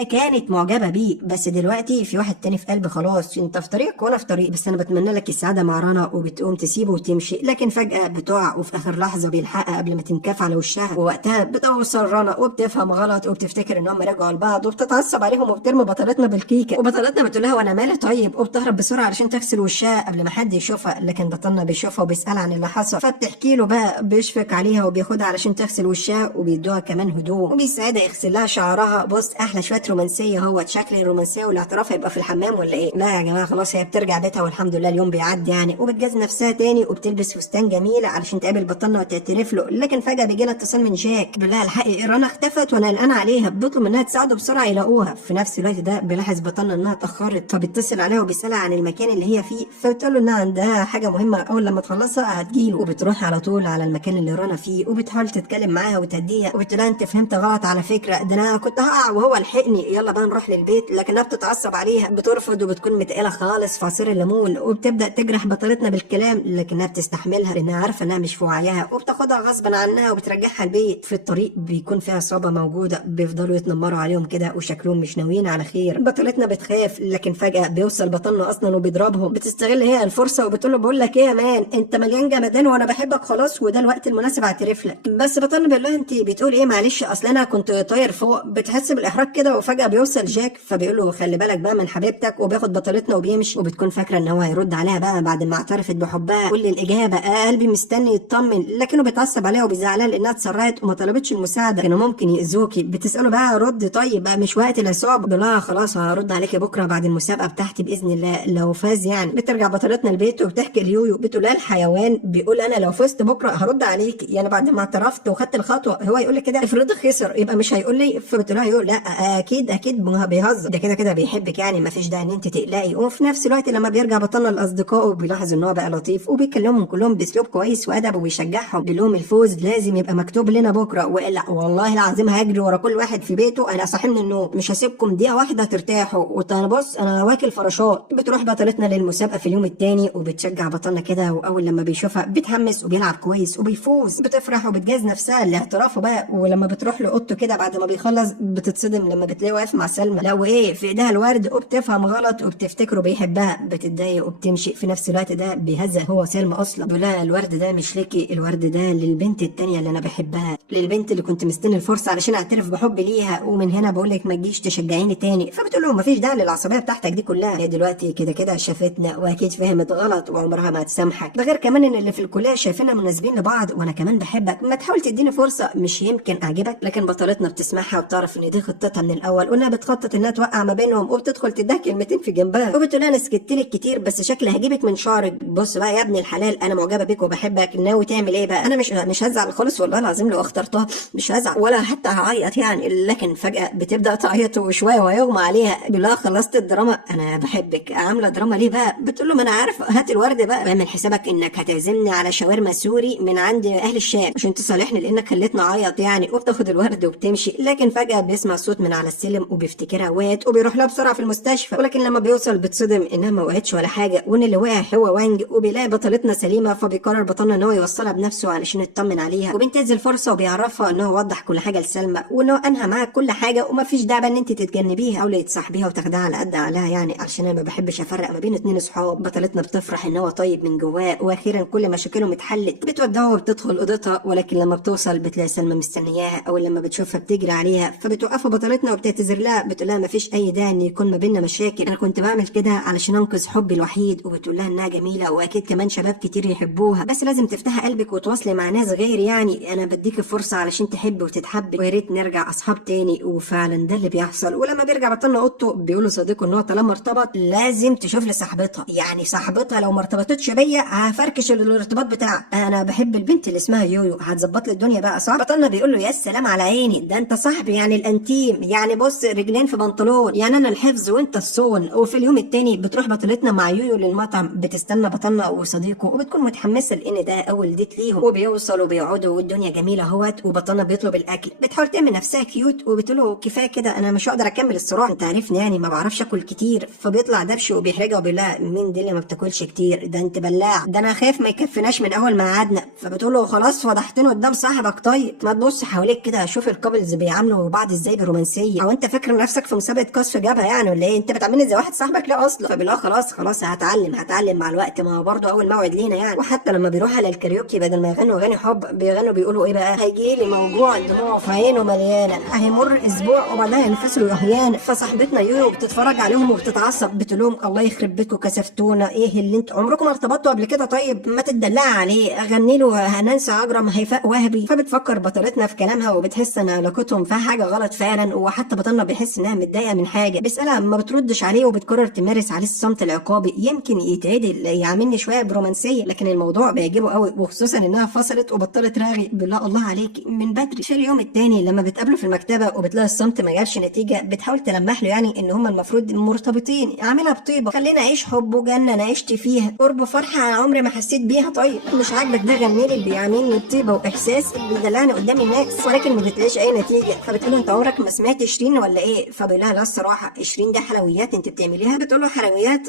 كانت معجبه بيه، بس دلوقتي في واحد تاني في قلبي، خلاص انت في طريقك وانا في طريق، بس انا بتمنى لك السعاده مع رنا. وبتقوم تسيبه وتمشي، لكن فجاه بتقع وفي اخر لحظه بيلحقها قبل ما تنكف على وشها. ووقتها بتوصل رنا وبتفهم غلط وبتفتكر ان هم رجعوا لبعض، وبتتعصب عليهم وبترمي بطلتنا بالكيكه. وبطلتنا بتقول لها وانا مالي طيب، وبتهرب بسرعه علشان تغسل وشها قبل ما حد يشوفها. لكن بطلنا بيشوفها وبيسال عن اللي حصل، فبتحكي له بقى، بيشفق عليها وبياخدها علشان تغسل وشها، وبيدوها كمان هدوم وبيساعدها يغسل لها شعرها. بص احلى شويه رومانسيه، هو شكل الرومانسيه والاعتراف هيبقى في الحمام ولا ايه؟ لا يا جماعه خلاص، هي بترجع بيتها والحمد لله اليوم بيعدي يعني، وبتجهز نفسها تاني وبتلبس فستان جميله علشان تقابل بطلنا وتعترف له. لكن فجاه بيجي لها اتصال من جاك بيقول لها الحقي رنا اختفت وانا قلقان عليها، بيطلب منها تساعده بسرعه يلاقوها. في نفس الوقت ده بيلاحظ بطلنا انها اتاخرت، فبيتصل عليها وبيسالها عن المكان اللي هي فيه، فبتقول له انها عندها حاجه مهمه اول لما تخلصها هتجيله. وبتروح على طول على المكان اللي رنا فيه وبتحاول تتكلم معاها وتهديها، وبتقول لها انت فهمت غلط على فكره، ده انا كنت هقع وهو لحقني، يلا بقى نروح للبيت. لكنها بتتعصب عليها، بترفض وبتكون متقله خالص في عصير الليمون، وبتبدا تجرح بطلتنا بالكلام، لكنها بتستحملها لانها عارفه انها مش في وعيها، وبتاخدها غصبا عنها وبترجعها البيت. في الطريق بيكون فيها عصابه موجوده بيفضلوا يتنمروا عليهم كده وشكلهم مش ناويين على خير. بطلتنا بتخاف، لكن فجاه بيوصل بطلنا اصلا اصلا وبيضربهم. بتستغل هي الفرصه وبتقول له بقول لك ايه يا مان، انت مليان جمدان وانا بحبك خلاص وده الوقت المناسب اعترف لك. بس بطل بيقول لها انت بتقول ايه؟ معلش اصل انا كنت طاير فوق. بتحس بالاحراج كده وفجاه بيوصل جاك فبيقول له خلي بالك بقى من حبيبتك، وبياخد بطلتنا وبيمشي. وبتكون فاكره ان هو هيرد عليها بقى بعد ما اعترفت بحبها كل الاجابه قلبي مستني يطمن، لكنه بيتعصب عليها وبيزعلها لانها اتسرعت وما طلبتش المساعده، كانوا ممكن ياذوكي. بتساله بقى رد طيب بقى مش وقت العصابه. بيقول لها خلاص هرد عليكي بكره بعد المسابقه بتاعتي باذن الله لو فاز يعني. بترجع بطلتنا البيت وبتحكي ليويو، بتقول لها الحيوان بيقول انا لو فزت بكره هرد عليكي، يعني بعد ما اعترفت وخدت الخطوه هو يقول لي كده افرض خسر يبقى مش هيقول لي؟ فبتقول لها يقول لا اكيد اكيد بيهزر، ده كده كده بيحبك يعني ما فيش داعي ان انت تقلقي. وفي نفس الوقت لما بيرجع بطلنا لاصدقائه بيلاحظ ان هو بقى لطيف وبيكلمهم كلهم باسلوب كويس وادب وبيشجعهم، بيقول لهم الفوز لازم يبقى مكتوب لنا بكره، والا والله العظيم هجري ورا كل واحد في بيته انا صاحي من النوم، مش هسيبكم دقيقه واحده ترتاحوا، وانا بص انا واكل فراشات. بتروح بطلتنا للمسابقه في اليوم الثاني وبتشجع بطلنا كده، واول لما بيشوفها بتحمس وبيلعب كويس وبيفوز بتفرح وبتجهز نفسها لاعترافه بقى. ولما بتروح لاوضته كده بعد ما بيخلص بتتصدم لما بتلاقيه واقف مع سلمى، لا وايه في ايديها الورد، وبتفهم غلط وبتفتكره بيحبها. بتتضايق وبتمشي. في نفس الوقت ده بيهزق هو سلمى اصلا، بيقول لها الورد ده مش ليكي، الورد ده للبنت التانيه اللي انا بحبها، للبنت اللي كنت مستني الفرصه علشان اعترف بحبي ليها، ومن هنا بقول لك ما تجيش تشجعيني تاني. فبتقول له مفيش داعي للعصبيه بتاعتك دي كلها، هي دلوقتي كده كده شافتنا واكيد فهمت غلط وعمرها ما هتسامحك، ده غير كمان ان اللي في الكليه شايفيننا مناسبين لبعض وانا كمان بحبك، ما تحاول تديني فرصه مش يمكن اعجبك. لكن بطلتنا بتسمعها وبتعرف ان دي خطتها من الاول وانها بتخطط انها توقع ما بينهم، وبتدخل تديها كلمتين في جنبها وبتقول انا سكت لك كتير بس شكلي هجيبك من شعرك. بص بقى يا ابن الحلال انا معجبه بيك وبحبك، ناوي تعمل ايه بقى؟ انا مش هزعل خالص والله العظيم لو اخترتها، مش هزعل ولا حتى هعيط يعني. لكن فجاه بتبدا تعيط وشويه ويغمى عليها. بيقول لها خلصت الدراما؟ انا بحبك. عامله دراما ليه بقى؟ بتقول له ما انا عارفه، هات الورد بقى، اعمل حسابك انك هتعزمني على شاورما سوري من عند اهل الشام عشان تصالحني لانك خليتني اعيط يعني. وبتاخد الورد وبتمشي. لكن فجاه بيسمع صوت من على السلم وبيفتكرها وقعت وبيروح لها بسرعه في المستشفى. ولكن لما بيوصل بتصدم انها ما وقعتش ولا حاجه وان اللي وقع هو وانج، وبيلاقي بطلتنا سليمه. فبيقرر بطلنا ان هو يوصلها بنفسه علشان يطمن عليها، وبينتهز الفرصه وبيعرفها ان هو وضح كل حاجه لسلمى وانه انهى معاها كل حاجه وما فيش داعي ان انت تتجنبيها او تصاحبيها وتاخديها على قد عقلها يعني، علشان انا ما بحبش افرق ما بين اتنين اصحاب. بطلتنا بتفرح ان هو طيب من جواه واخيرا كل مشاكلهم اتحلت. بتودعه وبتدخل اوضتها، ولكن لما بتوصل بتلاقي سلمى مستنياها. اول لما بتشوفها بتجري عليها فبتوقفها بطلتنا وبتعتذر لها، بتقول لها ما فيش اي داعي ان يكون ما بيننا مشاكل، انا كنت بعمل كده علشان انقذ حبي الوحيد. وبتقول لها انها جميله واكيد كمان شباب كتير يحبوها، بس لازم تفتحي قلبك وتواصلي مع ناس غير يعني، انا بديك فرصه علشان تحبي وتتحبي ويا ريت نرجع اصحاب تاني. وفعلا ده اللي بيحصل. ولما بيرجع بطلنا اوضته بيقول لصديقه ان هو طالما ارتبط لازم تشوف لي صاحبتها، يعني صاحبتها لو ما ارتبطتش بيا هفركش الارتباط بتاعها، انا بحب البنت اللي اسمها يويو، هتظبط لي الدنيا بقى صح؟ بطلنا بيقول له يا سلام على عيني، ده انت صاحبي يعني الانتيم، يعني بص رجلين في بنطلون، يعني انا الحفظ وانت الصون. وفي اليوم التاني بتروح بطلتنا مع يويو للمطعم، بتستنى بطلنا وصديقه وبتكون متحمسه لان ده اول ديت ليهم. وبيوصلوا وبيقعدوا والدنيا جميله اهوت، وبطلنا بيطلب الاكل. بتحاول تعمل نفسها كيوت وبتقول له كفايه كده انا مش هقدر اكمل الصراع، انت عارفني يعني ما بعرفش اكل كتير. فبيطلع دبش وبيحرجها وبيقول لها مين دي اللي ما بتاكلش كتير؟ ده انت بلاع، ده انا خايف ما يكفناش من اول ما قعدنا. فبتقول له خلاص فضحتني قدام صاحبك، طيب ما تبص حواليك كده شوف الكابلز بيعاملوا بعض ازاي برومانسيه، او انت فاكر نفسك في مسابقه قصف جبهه يعني ولا ايه؟ انت بتعاملني زي واحد صاحبك لا اصلا. فبيقول لها خلاص هتعلم مع الوقت، ما هو برضه اول موعد لينا يعني. وحتى لما بيروح على الكاريوكي بدل ما يغنوا اغاني حب بيغنوا بيقولوا ايه بقى، هيجيلي موجوع الدموع في عينه مليانه، هيمر اسبوع وبعدها ينفصلوا احيانا. فصاحبتنا يويو بتتفرج عليهم وبتتعصب، بتقول لهم الله يخرب بيتكم كسفتونا، ايه اللي انتوا عمركم ارتبطتوا قبل كده؟ طيب ما تدلعوا عليه، اغني له هننسى عجرم هيفاء وهبي. فبتفكر بطلتنا في كلامها وبتحس ان علاقتهم فيها حاجه غلط فعلا. وحتى بطلنا بيحس انها متضايقه من حاجه، بيسالها ما بتردش عليه وبتقرر تمارس عليه الصمت العقابي، يمكن يتعدل يعاملني شويه برومانسيه. لكن الموضوع بيعجبه قوي، وخصوصا انها فصلت وبطلت رغي. بالله الله عليك من بدري. في اليوم التاني لما بتقابله في المكتبه وبتلاقي الصمت ما جابش نتيجه، بتحاول تلمح له يعني ان هما المفروض مرتبطين، عاملها بطيبه، خلينا اعيش حب وجنه انا عشت فيها، قرب فرحه انا عمري ما حسيت بيها. طيب مش عاجبك ده؟ غني لي اللي بيعاملني بطيبه واحساس اللي بيدلعني قدام الناس. ولكن ما بتلاقيش اي نتيجه. فبتقول له انت عمرك ما سمعت شيرين ولا ايه؟ فبيقول لها لا الصراحه شيرين دي حلويات انت بتعمليها. بتقول له حلويات؟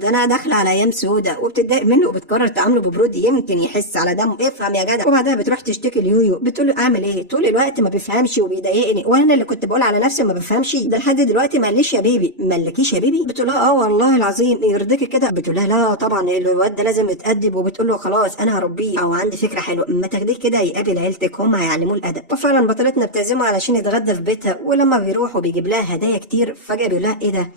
ده انا داخله على ايام سودة. وبتتضايق منه وبتقرر تعامله ببرود يمكن يحس على دمه، افهم يا جدع. وبعدها بتروح تشتكي ليويو، بتقول له اعمل ايه؟ طول الوقت ما بيفهمش وبيضايقني، وانا اللي كنت بقول على نفسي ما بفهمش، ده لحد دلوقتي ما قاليش يا بيبي. مالكيش يا بيبي؟ بتقول لها والله والله العظيم يرضيكي كده؟ بتقول لها لا طبعا الواد ده لازم يتأدب، وبتقول له خلاص انا هربيه، او عندي فكره حلوه ما تاخديه كده يقابل عيلتك هم هيعلموه الادب. وفعلا بطلتنا بتعزمه علشان يتغدى في بيتها، ولما بيروح وبيجيب لها هدايا كتير فجاه بيقول لها ايه ده،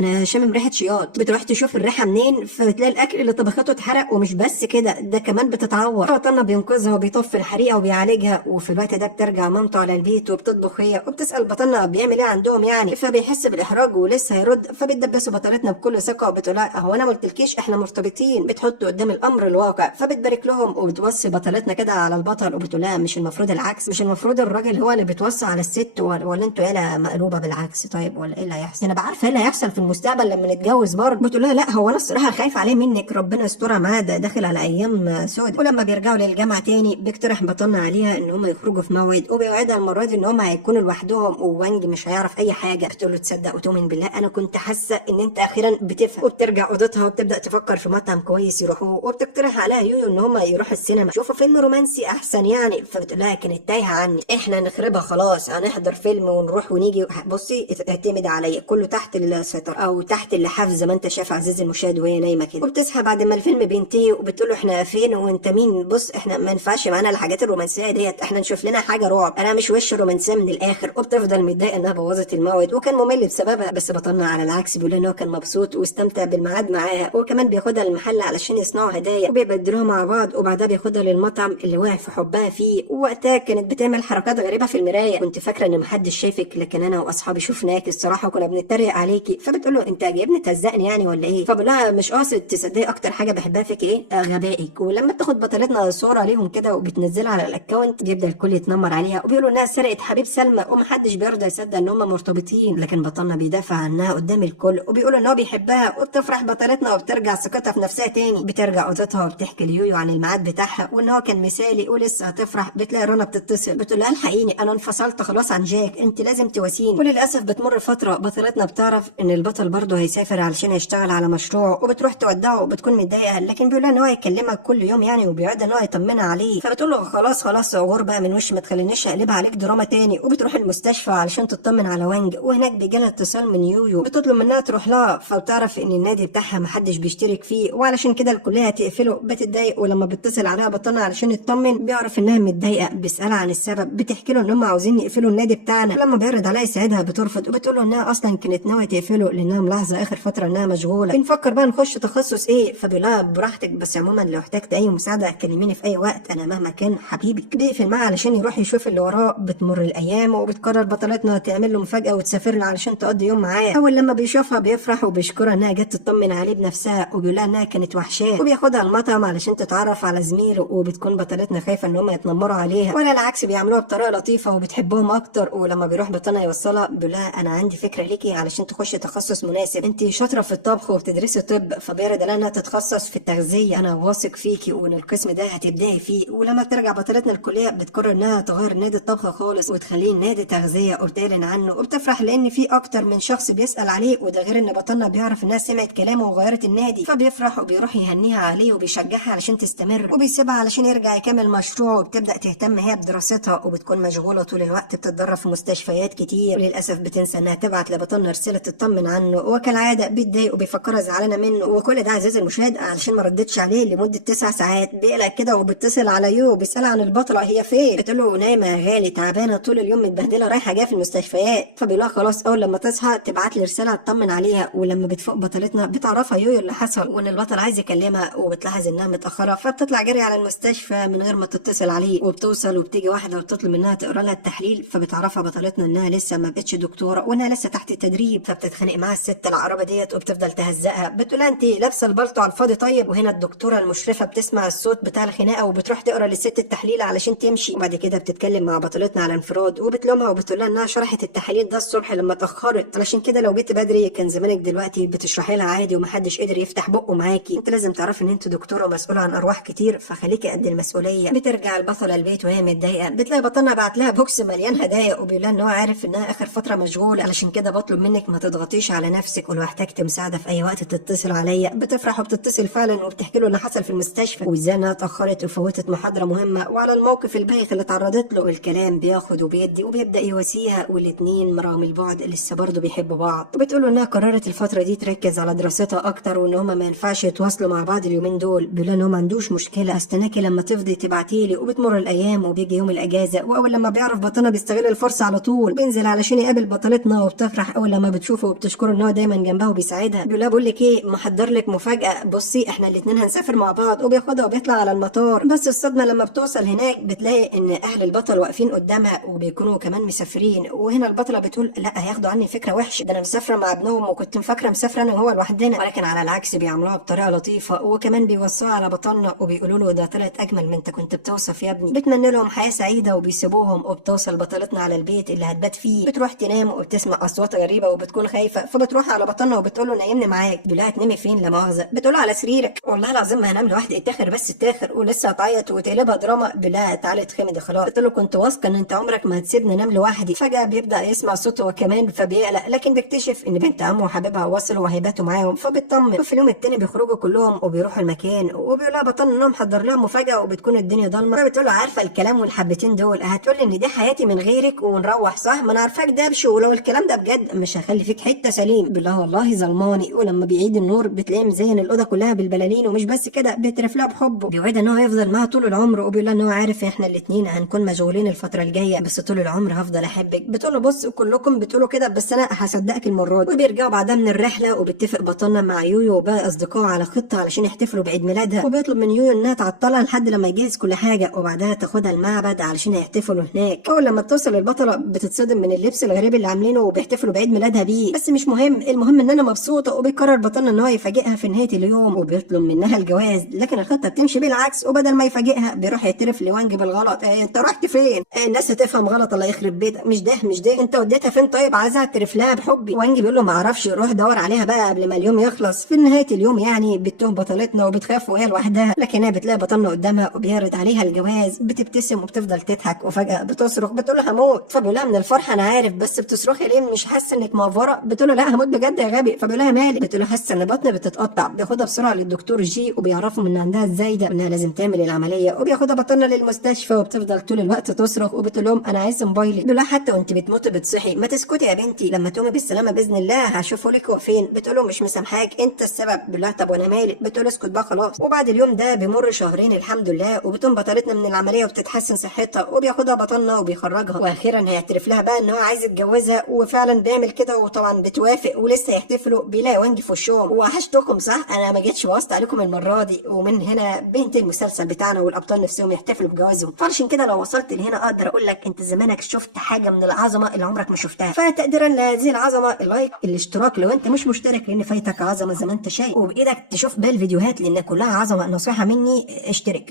انا شامم ريحه شياط. بتروح تشوف الريحه منين، فبتلاقي الاكل اللي طبخته اتحرق، ومش بس كده ده كمان بتتعور. فطنة بينقذها وبيطفي الحريقه وبيعالجها، وفي الوقت ده بترجع مامته على البيت وبتطبخ هي، وبتسال بطلنا بيعمل ايه عندهم يعني، فبيحس بالاحراج ولسه هيرد، فبتدبسه بطلتنا بكل ثقه وبتقول لها هو انا ما قلتلكيش احنا مرتبطين، بتحط قدام الامر الواقع. فبتبارك لهم وبتوصي بطلتنا كده على البطل، وبتقول لها مش المفروض العكس؟ مش المفروض الراجل هو اللي بتوصي على الست، ولا انتوا يالا مقلوبه بالعكس؟ طيب ولا ايه اللي هيحصل؟ انا بعرف ايه اللي هيحصل في المستقبل لما نتجوز برضه. بتقول لها لا هو انا الصراحه خايف عليه منك، ربنا يسترها معاه، ده داخل على ايام سود. ولما بيرجعوا للجامعه تاني بيقترح بطلنا عليها ان هم يخرجوا في موعد، وبيوعدها المره دي ان هم هيكونوا لوحدهم ووانج مش هيعرف اي حاجه. بتقول له تصدق وتؤمن بالله انا كنت حاسه ان انت اخيرا بتفهم. وبترجع اوضتها وبتبدا تفكر في مطعم كويس يروحوه، وبتقترح عليها يويو ان هم يروحوا السينما يشوفوا فيلم رومانسي احسن يعني. فبتقول لها كانت تايهه عني، احنا نخربها خلاص، هنحضر فيلم ونروح ونيجي، بصي اعتمد عليا كله تحت السيطره او تحت اللحاف زي ما انت شاف عزيزي المشاهد وهي نايمه كده. وبتصحى بعد ما الفيلم بينتهي وبتقول له احنا فين وانت مين؟ بص احنا ما ينفعش معانا الحاجات الرومانسيه ديت، احنا نشوف لنا حاجه رعب، انا مش وش رومانسيه من الاخر. وبتفضل متضايقه انها بوظت الموعد وكان ممل بسببها، بس بطلنا على العكس بيقول ان هو كان مبسوط واستمتع بالميعاد معاها، وكمان بياخدها المحل علشان يصنعوا هدايا وبيبدلوها مع بعض، وبعدها بياخدها للمطعم اللي وقع في حبها فيه. ووقتها كانت بتعمل حركات غريبه في المرايه، كنت فاكره ان محدش شايفك لكن انا واصحابي شفناك الصراحه وكنا بنتريق عليكي. فبتقول له انت جايبني تهزقني يعني ولا ايه؟ فبقول لها مش قاصد، تصدقي اكتر حاجه بحبها فيك ايه؟ غبائك. ولما بتاخد بطلتنا صوره ليهم كده وبتنزلها على الاكونت بيبدا الكل يتنمر عليها وبيقولوا انها سرقت حبيب سلمى، ومحدش بيرضى يصدق ان هم مرتبطين، لكن بطلنا بيدافع عنها قدام الكل وبيقولوا ان هو بيحبها. وبتفرح بطلتنا وبترجع ثقتها في نفسها تاني، بترجع اوضتها وبتحكي ليويو عن الميعاد بتاعها وان هو كان مثالي ولسه هتفرح. بتلاقي رنا بتتصل بتقول لها الحقيني انا انفصلت خلاص عن جاك، انت لازم تواسيني. وللاسف بتمر فتره بطلتنا بتعرف ان البطل برضه هيسافر علشان يشتغل على مشروع، وبتروح تودعه وبتكون متضايقه، لكن بيقول لها ان هو هيكلمك كل يوم يعني وبيعد ان هو يطمنها عليه. فبتقول له خلاص خلاص غور بقى من وش، ما تخلينيش اقلبها عليك دراما تاني. وبتروح المستشفى علشان تطمن على وانج، وهناك بيجي لها اتصال من يويو بتطلب منها تروح لها، فبتعرف ان النادي بتاعها محدش بيشترك فيه وعلشان كده الكليه هتقفله. بتتضايق ولما بيتصل عليها بطلنا علشان يطمن بيعرف انها متضايقه، بيسالها عن السبب، بتحكي له ان هم عاوزين يقفلوا النادي بتاعنا. لما بيعرض عليها يساعدها بترفض وبتقول له انها اصلا كانت ناويه تقفله لانها ملاحظه اخر فتره انها مشغوله. بنفكر بقى نخش تخصص ايه؟ فبيقول لها براحتك، بس عموما لو احتجت اي مساعده كلميني في اي وقت، انا مهما كان حبيبك. بيقفل معاها علشان يروح يشوف اللي وراه. بتمر الايام وبتقرر بطلتنا تعمل له مفاجاه وتسافر له علشان تقضي يوم معاه. اول لما بيشوفها بيفرح وبيشكرها انها جت تطمن عليه بنفسها، وبيقول لها انها كانت وحشاه، وبياخدها المطعم علشان تتعرف على زميله. وبتكون بطلتنا خايفه ان هم يتنمروا عليها، ولا العكس بيعملوها بطريقه لطيفه وبتحبهم اكتر. ولما بيروح بطلنا يوصلها بيقول لها انا عندي فكره ليكي علشان تخشي تخصص مناسب، انت شاطره في الطبخ وبتدرسي طب. فبيرد عليها انها تتخصص في التغذيه، انا واثق فيكي وان القسم ده هتبداي فيه. ولما ترجع بطلتنا الكليه بتقرر انها تغير نادي الطبخ خالص وتخليه نادي تغذيه وبتعلن عنه، وبتفرح لان في اكتر من شخص بيسال عليه، وده غير ان بطلنا بيعرف انها سمعت كلامه وغيرت النادي. فبيفرح وبيروح يهنيها عليه وبيشجعها علشان تستمر، وبيسيبها علشان يرجع يكمل مشروعه. وبتبدا تهتم هي بدراستها وبتكون مشغوله طول الوقت، بتتدرب في مستشفيات كتير. وللاسف بتنسى انها تبعت لبطلنا رساله تطمن عنه، وكالعاده بيتضايق وبيفكرها زعلانه منه. وكل ده عزيزي المشاهد علشان ما ردتش عليه لمده 9 ساعات. بيقلق كده وبيتصل على يو وبيسالها عن البطله هي فين. بتقول له نايمه يا غالي، تعبانه طول اليوم متبهدله رايحه جايه في المستشفيات. فبيقول لها خلاص اول لما تصحى تبعت لي رساله تطمن عليها. ولما بتفوق بطلتنا بتعرفها يو اللي حصل وان البطل عايز يكلمها، وبتلاحظ انها متاخره فبتطلع جري على المستشفى من غير ما تتصل عليه. وبتوصل وبتيجي واحده وتطلب منها تقرا لها التحليل، فبتعرفها بطلتنا انها لسه ما بقتش دكتوره وانها لسه تحت التدريب. فبتتخانق معاها الست العقربه ديت وبتفضل تهزقها، بتقول لها انت لابسه البلطو على الفاضي طيب. وهنا الدكتوره المشرفه بتسمع الصوت بتاع الخناقه وبتروح تقرا للست التحليل علشان تمشي. وبعد كده بتتكلم مع بطلتنا على انفراد وبتلومها وبتقول لها انها شرحت التحاليل ده الصبح لما اتاخرت، علشان كده لو جيت بدري كان زمانك دلوقتي بتشرحي لها عادي ومحدش قدر يفتح بقه معاكي. انت لازم تعرفي ان انت دكتوره ومسؤوله عن ارواح كتير، فخليكي قد المسؤوليه. بترجع البطله البيت وهي متضايقه، بتلاقي بطلنا بعت لها بوكس مليان هدايا وبيقول لها ان هو عارف انها اخر فتره مشغول، علشان كده بطلب منك ما تضغطيش على نفسك، ولو احتجت مساعده في اي وقت تتصل عليا. بتفرح وبتتصل فعلا وبتحكي له اللي حصل في المستشفى وازاي انها اتاخرت وفوتت محاضره مهمه وعلى الموقف البايخ اللي اتعرضت له. الكلام بياخد وبيدي وبيبدا يواسيها، والاتنين رغم البعد لسه برضه بيحبوا بعض. وبتقول له انها قررت الفتره دي تركز على دراستها اكتر، وان هما ما ينفعش يتواصلوا مع بعض اليومين دول. بيقول ان هو ما عندوش مشكله، استناكي لما تفضي تبعتيلي. وبتمر الايام وبيجي يوم الاجازه، واول لما بيعرف بطلنا بيستغل الفرصه على طول بينزل علشان يقابل بطلتنا، وبتفرح اول لما بتشوفه وبتشكره ان هو دايما جنبها وبيساعدها. بيقول لها بقول لك ايه، محضر لك مفاجاه، بصي احنا الاثنين هنسافر مع بعض. وبياخدها وبيطلع على المطار. بس الصدمه لما بتوصل هناك بتلاقي ان اهل البطل واقفين قدامها وبيكونوا كمان مسافرين. وهنا البطله بتقول لا هياخدوا عني فكره وحشه، ده انا مسافره مع ابنهم وكنت فاكره مسافره انا وهو لوحدنا. ولكن على العكس بيعملوها بطريقه لطيفه، وكمان بيوصوها على بطلنا وبيقولوا له ده طلعت اجمل من انت كنت بتوصف يا ابني. بتمنى لهم حياه سعيده وبيسيبوهم. وبتوصل بطلتنا على البيت اللي هتبات فيه. بتروح تنام وبتسمع اصوات غريبه وبتكون خايفه، فبتروح على بطلنا وبتقول له نايمني معاك. بيقول لها تنامي فين لا مؤاخذه؟ بتقول له على سريرك. والله العظيم ما هنام لوحدي، اتاخر بس اتاخر. ولسه هتعيط وتقلبها دراما. بيقول لها تعالي اتخمدي خلاص. قلت له كنت واثقه ان انت عمرك ما هتسيبني انام لوحدي. فجاه بيبدا يسمع صوته هو كمان فبيقلق، لكن بيكتشف ان بنت عمه وحبيبها وصلوا وهيباتوا معاهم فبيطمن. وفي اليوم التاني بيخرجوا كلهم وبيروحوا المكان، وبيقول لها بطلنا انهم محضر لها مفاجاه وبتكون الدنيا ضلمه. فبتقول له عارفه الكلام والحبتين دول هتقول لي ان دي حياتي من غيرك ونروح صح؟ ما انا عارفاك دبش، ولو الكلام ده بجد مش هخلي فيك حته سليم. بيقول لها والله ظلماني. ولما بيعيد النور بتلاقيه مزين الاوضه كلها بالبلالين، ومش بس كده بيترف لها بحبه. بيوعد ان هو هيفضل معاها طول العمر، وبيقول لها ان هو عارف احنا الاثنين هنكون مشغولين الفتره الجايه بس طول العمر هفضل احبك. بتقول له بص كلكم بتقولوا كده بس انا هصدقك المره دي. وبيرجعوا بعدها من الرحله، وبتفق بطلنا مع يويو وباقي اصدقائه على خطه علشان يحتفلوا بعيد ميلادها. وبيطلب من يويو انها تعطلها لحد لما يجهز كل حاجه، وبعدها تاخدها المعبد علشان يحتفلوا هناك. اول لما توصل البطله بتتصدم من اللبس الغريب اللي عاملينه وبيحتفلوا بعيد ميلادها بيه. بس مش مهم، المهم ان انا مبسوطه. وبيقرر بطلنا ان هو يفاجئها في نهايه اليوم وبيطلب منها الجواز، لكن الخطه بتمشي بالعكس. وبدل ما يفاجئها بيروح يعترف لوانج بالغلط. انت رحت فين؟ الناس هتفهم غلط الله يخرب بيتك. مش ده انت وديتها فين؟ طيب عايزه اعترف لها بحبي. وانج بيقول له ما اعرفش، روح دور عليها بقى قبل ما اليوم يخلص. في نهايه اليوم يعني بتتوه بطلتنا وبتخاف وهي لوحدها، لكن هي بتلاقي بطلنا قدامها وبيعرض عليها الجواز. بتبتسم وبتفضل تضحك، وفجاه بتصرخ بتقول له هموت. فبيقول لها من الفرحه انا عارف، بس بتصرخي ليه؟ مش حاسه انك مقفره؟ بتقول له لا هموت بجد يا غبي. فبيقول لها مالي؟ بتقول له حاسه ان بطني بتتقطع. بياخدها بسرعه للدكتور جي وبيعرفوا ان عندها الزايده وانها لازم تعمل العمليه. وبياخدها بطلنا للمستشفى وبتفضل طول الوقت تصرخ وبتقول لهم انا عايز موبايلي. بيقول لها حتى وانت بتموتي بتصحي. ما تسكتي يا بنتي، لما تقومي بالسلامه باذن الله هشوفه لك هو فين. بتقول له مش مسامحاك، انت السبب. بيقول لها طب وانا مالي؟ بتقول له اسكت بقى خلاص. وبعد اليوم ده بيمر شهرين الحمد لله، وبتقوم بطلتنا من العمليه وبتتحسن صحتها، وبياخدها بطلنا وبيخرجها. واخيرا هيعترف لها بقى ان هو عايز يتجوزها، وفعلا بيعمل كده وطبعا بتوافق. ولسه يحتفلوا بيلاقي وانجي في وشهم. وحشتكم صح؟ انا ما جيتش واسطه عليكم المره دي. ومن هنا بينتهي المسلسل بتاعنا والابطال نفسهم يحتفلوا بجوازهم. فعشان كده لو وصلت لهنا اقدر اقول لك انت زمانك شفت حاجه من العظمه اللي عمرك ما شفتها. فتقديرا لهذه العظمه اللايك، الاشتراك لو انت مش مشترك لان فايتك عظمه زي ما انت شايف، وبايدك تشوف باقي الفيديوهات لان كلها عظمه. نصيحه مني اشترك.